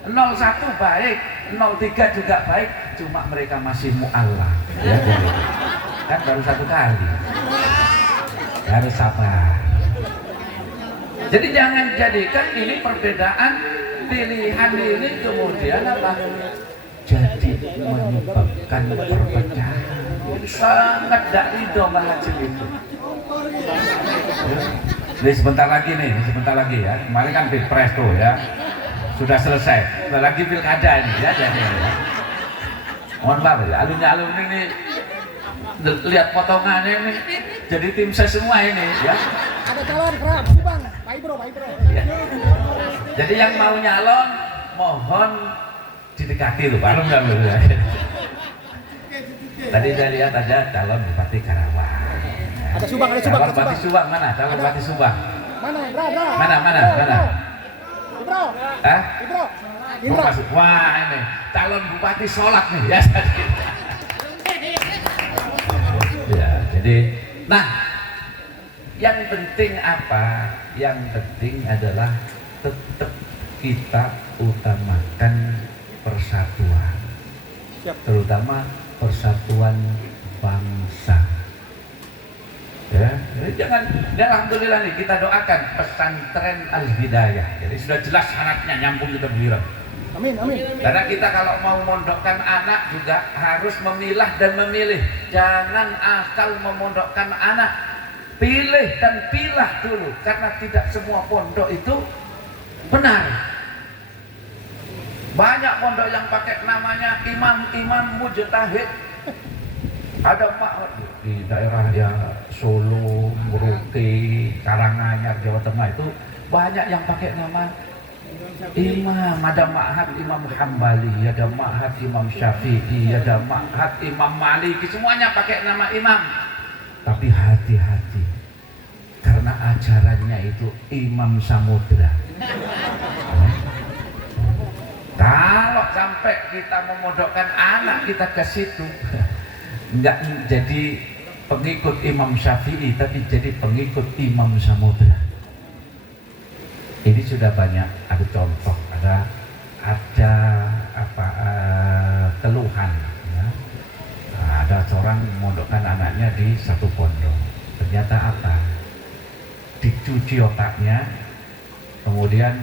01 baik, 03 juga baik, cuma mereka masih mu'allaf ya, kan baru 1 kali, harus sabar. Jadi jangan jadikan ini perbedaan pilihan ini kemudian apa, jadi menyebabkan perpecahan. Sangat tidak ridho mahasiswa itu. Jadi sebentar lagi ya, kemarin kan pilpres tuh ya, sudah selesai, sudah lagi pilkada ini ya, jadi ya. Mohon maaf ya, alumni ini lihat potongannya ini jadi tim ses semua ini ya. Ada calon kerap, Bang. Pak Ibro. Ya. Jadi yang mau nyalon mohon didekati tuh, paham nggak? Tadi saya lihat ada calon Bupati Karawang. Ada Subang, ada Subang, Calon ada Bupati Subang mana? Calon Bupati Subang. Mana, Indra, Indra. Mana? Indra. Hah? Indra. Oh, Indra. masuk. Wah ini calon Bupati sholat nih ya. Ya, jadi, nah, yang penting apa? Yang penting adalah tetap kita utamakan persatuan, terutama persatuan bangsa. Ya, jadi jangan. Ya, alhamdulillah nih kita doakan pesantren Al Hidayah. Jadi sudah jelas syaratnya nyambung kita bilang. Amin, amin. Karena kita kalau mau mondokkan anak juga harus memilah dan memilih. Jangan asal memondokkan anak. Pilih dan pilah dulu. Karena tidak semua pondok itu benar. Banyak pondok yang pakai namanya imam mujtahid. Ada di daerah ya Solo, Merauke, Karanganyar, Jawa Tengah itu banyak yang pakai nama imam. Ada ma'had Imam Hambali, ada ma'had Imam Syafi'i, ada ma'had Imam Maliki, semuanya pakai nama imam. Tapi hati-hati, karena ajarannya itu Imam Samudra. Kalau sampai kita memondokkan anak kita ke situ, enggak jadi pengikut Imam Syafi'i, tapi jadi pengikut Imam Samudra. Ini sudah banyak ada contoh, ada keluhan. Ya. Nah, ada seorang memondokkan anaknya di satu pondok. Ternyata apa? Dicuci otaknya, kemudian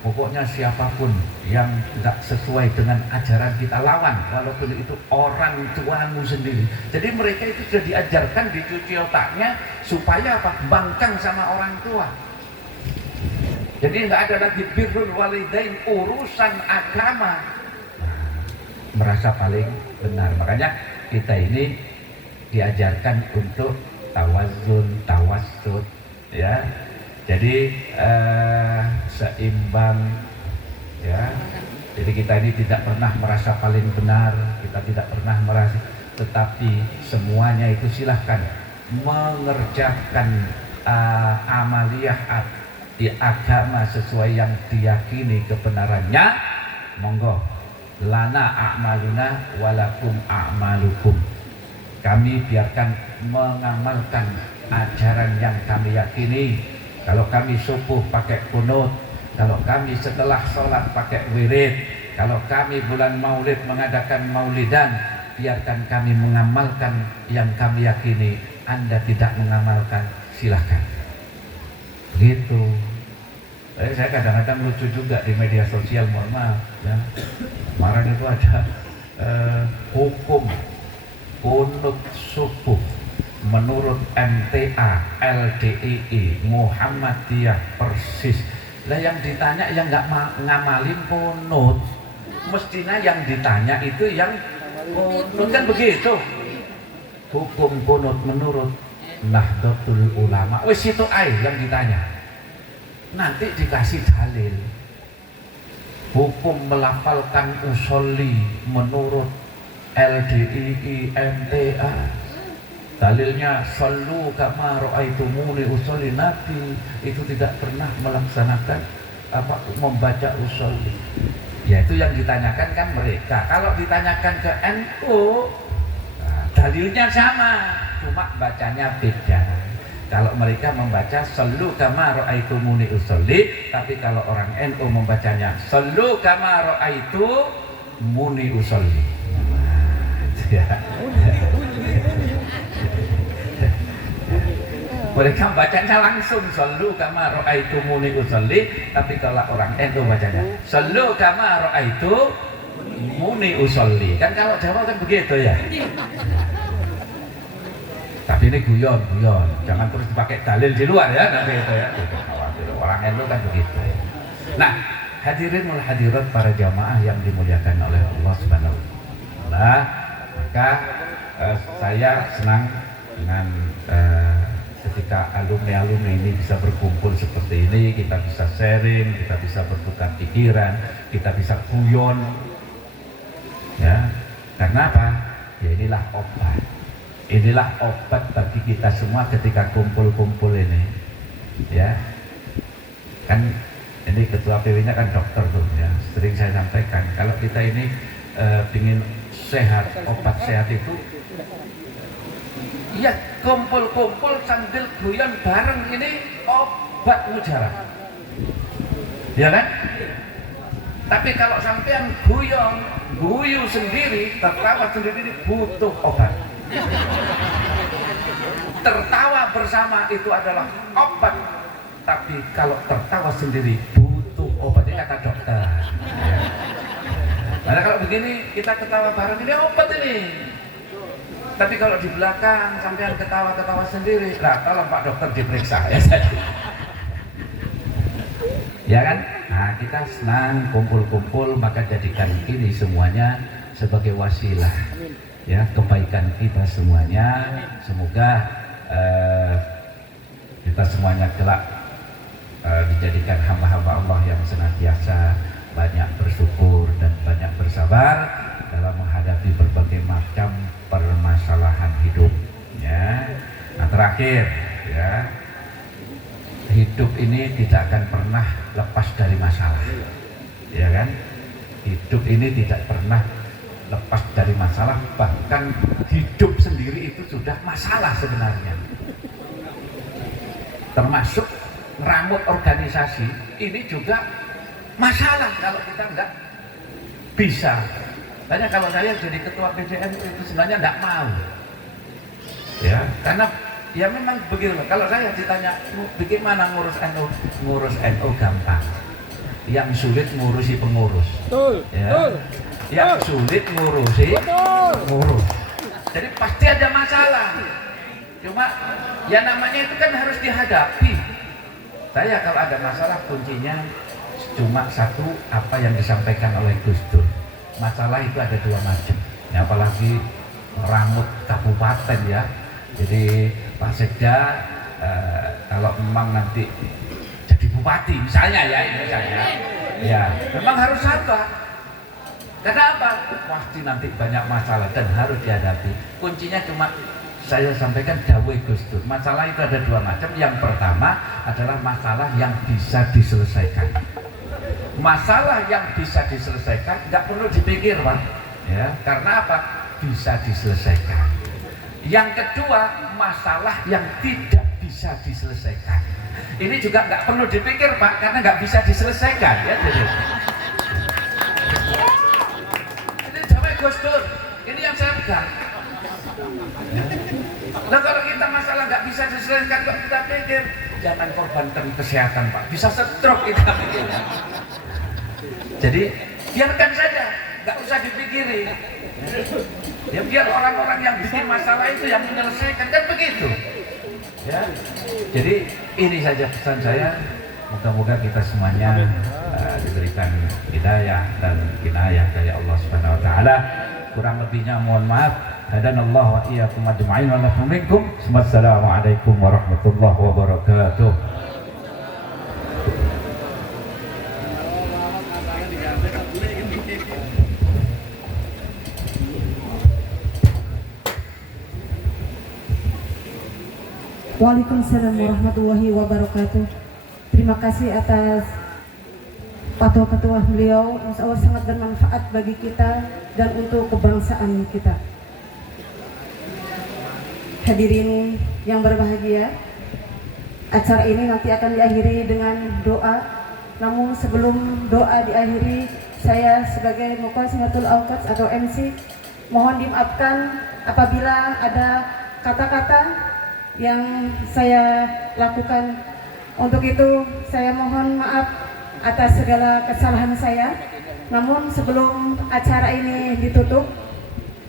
pokoknya siapapun yang tidak sesuai dengan ajaran kita lawan, walaupun itu orang tuamu sendiri. Jadi mereka itu sudah diajarkan dicuci otaknya supaya apa? Bangkang sama orang tua. Jadi nggak ada lagi birrul walidain, urusan agama. Merasa paling benar. Makanya kita ini diajarkan untuk tawazun, tawassut, ya. Jadi seimbang, ya. Jadi kita ini tidak pernah merasa paling benar, kita tidak pernah merasa, tetapi semuanya itu silahkan mengerjakan amaliyah di agama sesuai yang diyakini kebenarannya. Monggo, lana a'maluna walakum a'malukum. Kami biarkan mengamalkan ajaran yang kami yakini. Kalau kami subuh pakai kunut, kalau kami setelah sholat pakai wirid, kalau kami bulan maulid mengadakan maulidan, biarkan kami mengamalkan yang kami yakini. Anda tidak mengamalkan, silahkan. Begitu. Saya kadang-kadang lucu juga di media sosial, mohon maaf. Ya. Kemarin itu ada hukum kunut subuh menurut MTA, LDII, Muhammadiyah, Persis. Lah yang ditanya yang nggak ngamalin kunut, mestinya yang ditanya itu yang kunut, kan begitu. Hukum kunut menurut Nahdlatul Ulama, wes itu yang ditanya. Nanti dikasih dalil. Hukum melafalkan usolli menurut LDII, MTA. Dalilnya sallu kama ra'aitumuni usolli. Nabi itu tidak pernah melaksanakan membaca usolli. Ya itu yang ditanyakan kan mereka. Kalau ditanyakan ke NU, dalilnya sama, cuma bacanya beda. Kalau mereka membaca sallu kama ra'aitumuni usolli, tapi kalau orang NU membacanya sallu kama ra'aitumuni usolli. Ya. Mereka bacanya langsung sallu kama ra'aitumuni usolli, tapi kalau orang NU bacanya sallu kama ra'aitumuni usolli. Kan kalau Jawa kan begitu ya. Tapi ini guyon, jangan terus dipakai dalil di luar ya, nanti itu ya. Orang NU kan begitu. Nah, hadirin wal hadirat para jamaah yang dimuliakan oleh Allah Subhanahu wa taala, maka saya senang dengan ketika alumni ini bisa berkumpul seperti ini, kita bisa sharing, kita bisa bertukar pikiran, kita bisa guyon, Ya, karena apa? Ya inilah obat. Inilah obat bagi kita semua ketika kumpul-kumpul ini. Ya, kan ini ketua PW-nya kan dokter tuh ya. Sering saya sampaikan kalau kita ini ingin sehat, obat sehat itu ya kumpul-kumpul sambil guyon bareng, ini obat mujarab. Ya kan? Tapi kalau sampean guyu sendiri, tertawa sendiri, ini butuh obat. Tertawa bersama itu adalah obat, tapi kalau tertawa sendiri butuh obatnya, kata dokter. Ya. Nah kalau begini kita ketawa bareng, ini obat ini. Tapi kalau di belakang sampean ketawa-ketawa sendiri, lah tolong Pak Dokter diperiksa ya. Ya kan? Nah kita senang kumpul-kumpul, maka jadikan ini semuanya sebagai wasilah ya kebaikan kita semuanya. Semoga kita semuanya kelak dijadikan hamba-hamba Allah yang senantiasa banyak bersyukur dan banyak bersabar dalam menghadapi berbagai macam permasalahan hidup ya. Nah terakhir ya, hidup ini tidak akan pernah lepas dari masalah ya kan. Hidup ini tidak pernah lepas dari masalah, bahkan hidup sendiri itu sudah masalah sebenarnya, termasuk ngeramut organisasi ini juga masalah kalau kita enggak bisa. Tanya kalau saya jadi ketua PJN itu sebenarnya enggak mau ya, karena ya memang begitu. Kalau saya ditanya bagaimana ngurus NU gampang, yang sulit ngurusi pengurus. Betul, ya. Betul. Yang sulit ngurusi pengurus. Jadi pasti ada masalah. Cuma ya namanya itu kan harus dihadapi. Saya kalau ada masalah kuncinya cuma satu, apa yang disampaikan oleh Gus Dur. Masalah itu ada dua macam. Ya, apalagi meramut kabupaten ya. Jadi Pak Sekda kalau memang nanti jadi bupati misalnya ya, ini misalnya, ya memang harus sabar. Karena apa? Pasti nanti banyak masalah dan harus dihadapi. Kuncinya cuma saya sampaikan dawuh Gus Dur. Masalah itu ada dua macam. Yang pertama adalah masalah yang bisa diselesaikan. Masalah yang bisa diselesaikan nggak perlu dipikir Pak. Ya, karena apa? Bisa diselesaikan. Yang kedua, masalah yang tidak bisa diselesaikan. Ini juga nggak perlu dipikir Pak, karena nggak bisa diselesaikan. Ya, jadi. Ini jawab Gus Dur. Ini yang saya pegang. Nah kalau kita masalah nggak bisa diselesaikan, kok kita pikir jangan korbankan kesehatan Pak, bisa stroke kita pikir. Jadi biarkan saja, nggak usah dipikiri. Ya biar orang-orang yang bikin masalah itu yang menyelesaikan, kan begitu. Ya, jadi ini saja pesan saya. Moga-moga kita semuanya diberikan hidayah dan inayah dari Allah Subhanahu Wa Taala. Kurang lebihnya mohon maaf. Hadanallahu wa iyyakum ajma'in wa nafa'u minkum. Wassalamualaikum warahmatullahi wabarakatuh. Waalaikumsalam warahmatullahi wabarakatuh. Terima kasih atas fatwa-fatwa beliau, insya Allah sangat bermanfaat bagi kita dan untuk kebangsaan kita. Hadirin yang berbahagia, acara ini nanti akan diakhiri dengan doa. Namun sebelum doa diakhiri, saya sebagai Muqassimatul Awqats atau MC mohon dimaafkan apabila ada kata-kata yang saya lakukan. Untuk itu saya mohon maaf atas segala kesalahan saya. Namun sebelum acara ini ditutup,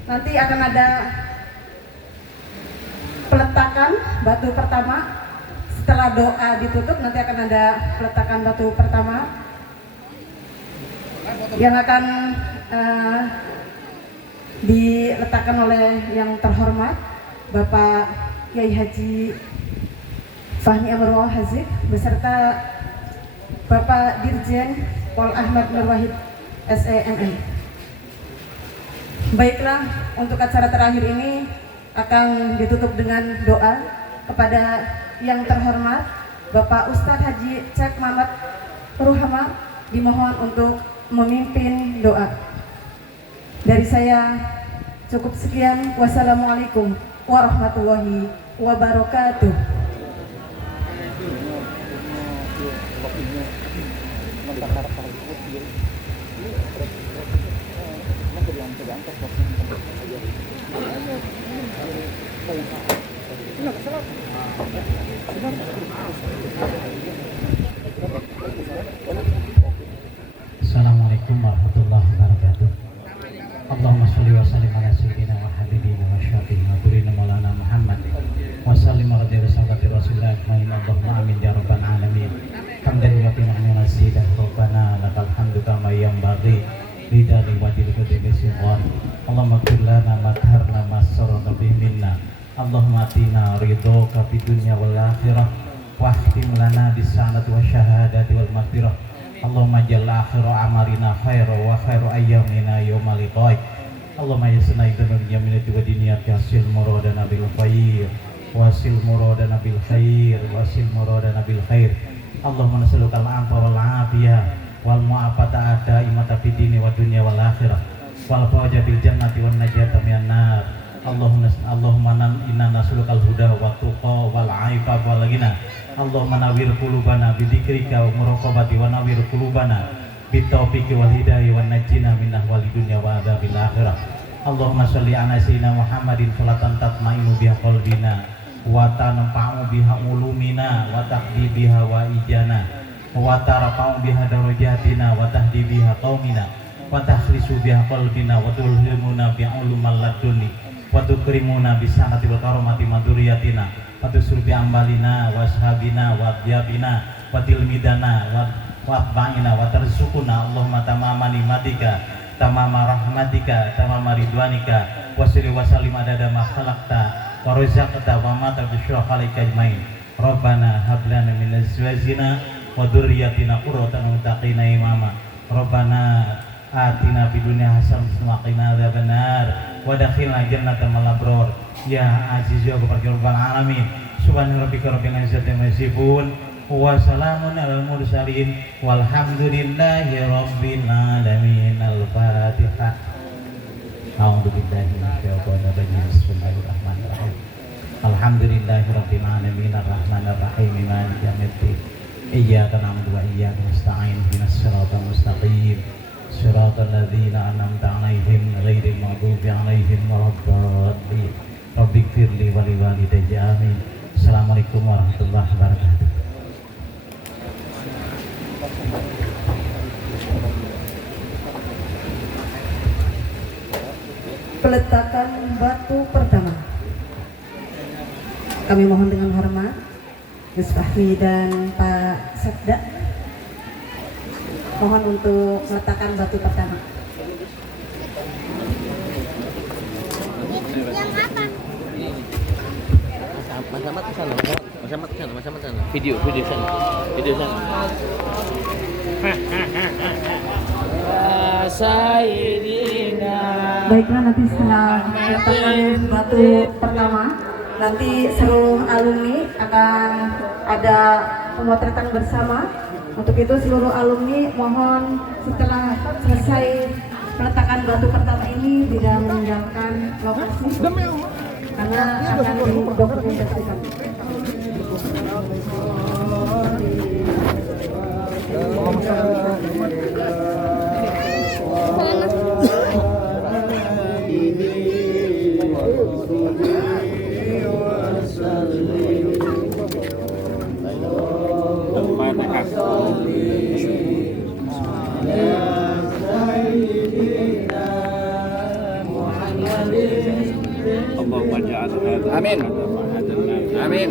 nanti akan ada peletakan batu pertama. Setelah doa ditutup, nanti akan ada peletakan batu pertama yang akan diletakkan oleh yang terhormat Bapak Kiai Haji Fahmi Amrul Hazib beserta Bapak Dirjen Pol Ahmad Nur Wahid SEMM. Baiklah, untuk acara terakhir ini akan ditutup dengan doa kepada yang terhormat Bapak Ustadz Haji Cek Mamat Ruhama, dimohon untuk memimpin doa. Dari saya cukup sekian. Wassalamualaikum warahmatullahi wabarakatuh. Assalamualaikum warahmatullahi wabarakatuh. Allahumma sholli wa sallim ala sayyidina wa habibina wa syafi'ina wa nurina maulana Muhammad wa sallim ala sahabati Rasulullah ajmain. Allahumma amin ya rabbal alamin. Hamdan wa ni'mal nasidah rabbana lakal hamdu kama yanbaghi lidali wajhil qudsi sultan. Allahumma ighfir lana ma dharna ma sarrana bihi minna. Allahumma atina ridhoka fid dunya wal akhirah wa khtim lana bis sanati wa syahadati wal maghfirah. Allahumma jalla akhiru amarina khairu wa khairu ayyamina yawma liqaik. Allahumma yasna idana yaminati wa diniyati hasil muradana bil khair wasil muradana bil khair wasil muradana bil khair. Allahumma nas'aluka al-'afwa wal 'afiyah wal mu'afata daimata fid dini wa dunya wal akhirah wal fawza bil jannati wan najata minan nar. Allahumma inna nas'aluka al-huda wa tuqa wal 'afifa wal ghina. Allahumma nawwir qulubana bi dzikrika wa muraqabati wa nawwir qulubana bit taufiqi wal hidayah wan najjina min ahwali dunya wa adzabil akhirah. Allahumma sholli ala sayyidina Muhammadin sholatan tatma'innu biha qalbina wa tanfa'u biha ulumina wa taqdi biha wa ijana wa tarfa'u biha darajatina wa tahdi biha qaumina wa takhlisu biha qalbina wa tulhimuna bi ulumal laduni wa tukrimuna bi sanati wa karamati maduriyatina Fatusur bi ambalina wa ashabina wa adyabina wa tilmidana wa atba'ina wa tarzukuna. Allahumma tamama ni'matika tamama rahmatika tamama ridwanika wa salli wa sallim adada ma khalaqta wa razaqta wa ma tabsyura khalika ajmain. Rabbana hab lana min azwajina wa dhurriyyatina qurrata muttaqina imama. Rabbana atina fid dunya hasanatan wa qina adzabannar wa dakhilna jannatal abrar. Ya aziz ya ghafur rabbal alamin. Subhana rabbika rabbil izzati amma yasifun wa salamun alal mursalin walhamdulillahi rabbil alamin. Al-Fatihah. A'udzu billahi minasyaitonir rajim. Bismillahirrahmanirrahim. Alhamdulillahi rabbil alamin arrahmanir rahim maliki yaumiddin. Iyyaka na'budu wa iyyaka nasta'in ihdinas siratal mustaqim siratal ladzina an'amta 'alaihim ghairil maghdubi 'alaihim waladdallin. Rabbighfirli wa liwalidayya amin. Assalamualaikum warahmatullahi wabarakatuh. Peletakan batu pertama. Kami mohon dengan hormat Gus Fahmi dan Pak Sabda, mohon untuk meletakkan batu pertama. Mas Ahmad sana. Video sana. Baiklah, nanti setelah meletakkan batu pertama, nanti seluruh alumni akan ada pemotretan bersama. Untuk itu seluruh alumni mohon setelah selesai peletakan batu pertama ini tidak meninggalkan lokasi karena akan didokumentasikan. Amin. Amin.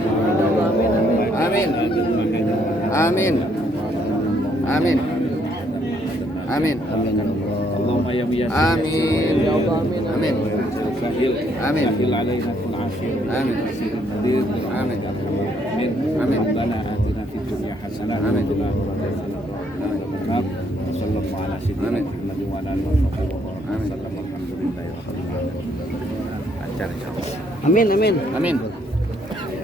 Amin. Amin. Amin. Amin. اللهم يا ميسر آمين. يا الله آمين آمين. سهل آمين. سهل علينا في العافية آمين. قدير آمين. آمين آمين. ربنا آتنا في الدنيا حسنة آمين. وفي الآخرة حسنة وقنا عذاب النار وصلى الله على سيدنا محمد وعلى آله وصحبه وسلم. الحمد لله. Lancar insyaallah. Amin, amin. Amin.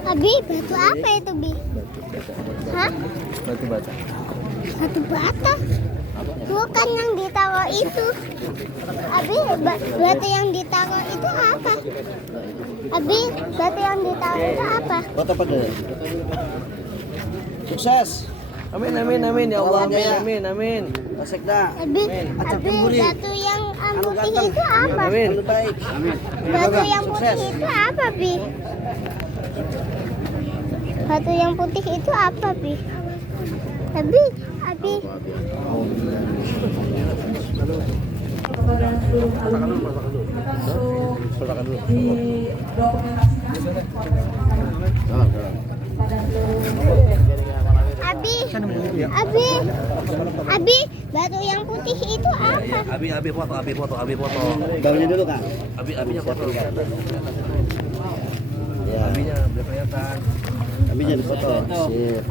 Abi, batu apa itu, Bi? Hah? Batu bata. Batu bata? Bukan yang ditaruh itu. Abi, batu yang ditaruh itu apa? Abi, batu yang ditaruh itu apa? Foto pada. Sukses. Amin amin amin ya Allah, amin amin amin. Sekda. Abi, batu yang putih itu apa? Amin. Baik. Batu yang putih itu apa, Bi? Batu yang putih itu apa, Bi? Abi. Kepada seluruh alumni langsung didokumentasikan pada seluruh Abi, batu yang putih itu apa? Abi foto. Daunnya dulu, Kang. Abinya foto. Ya. Abinya udah kelihatan. Abinya di foto. Sip.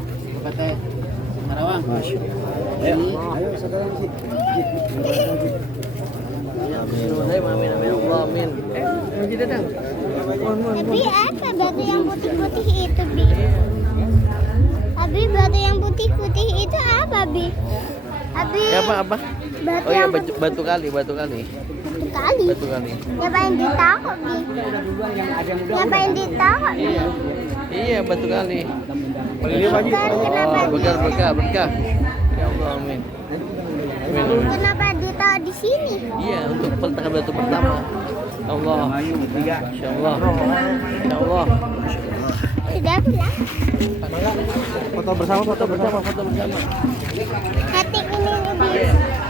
Marawang. Masya Allah. Ayo sekarang sih. Amin amin Allah amin. Abi, apa batu yang putih-putih itu, Bi? Abi, batu yang putih-putih itu apa, Bi? Abi. Apa? Batu Oh iya yang batu kali. Batu kali. Ngapain ditaruh, Bi? Ngapain ditaruh, Bi? Iya batu kali. Kenapa Berkah. Ya Allah amin. Kenapa ditaruh di sini? Iya untuk peletakan batu pertama. Allah. Insyaallah. Insyaallah. Sudah pulang. Foto bersama. Hati ini, Bi.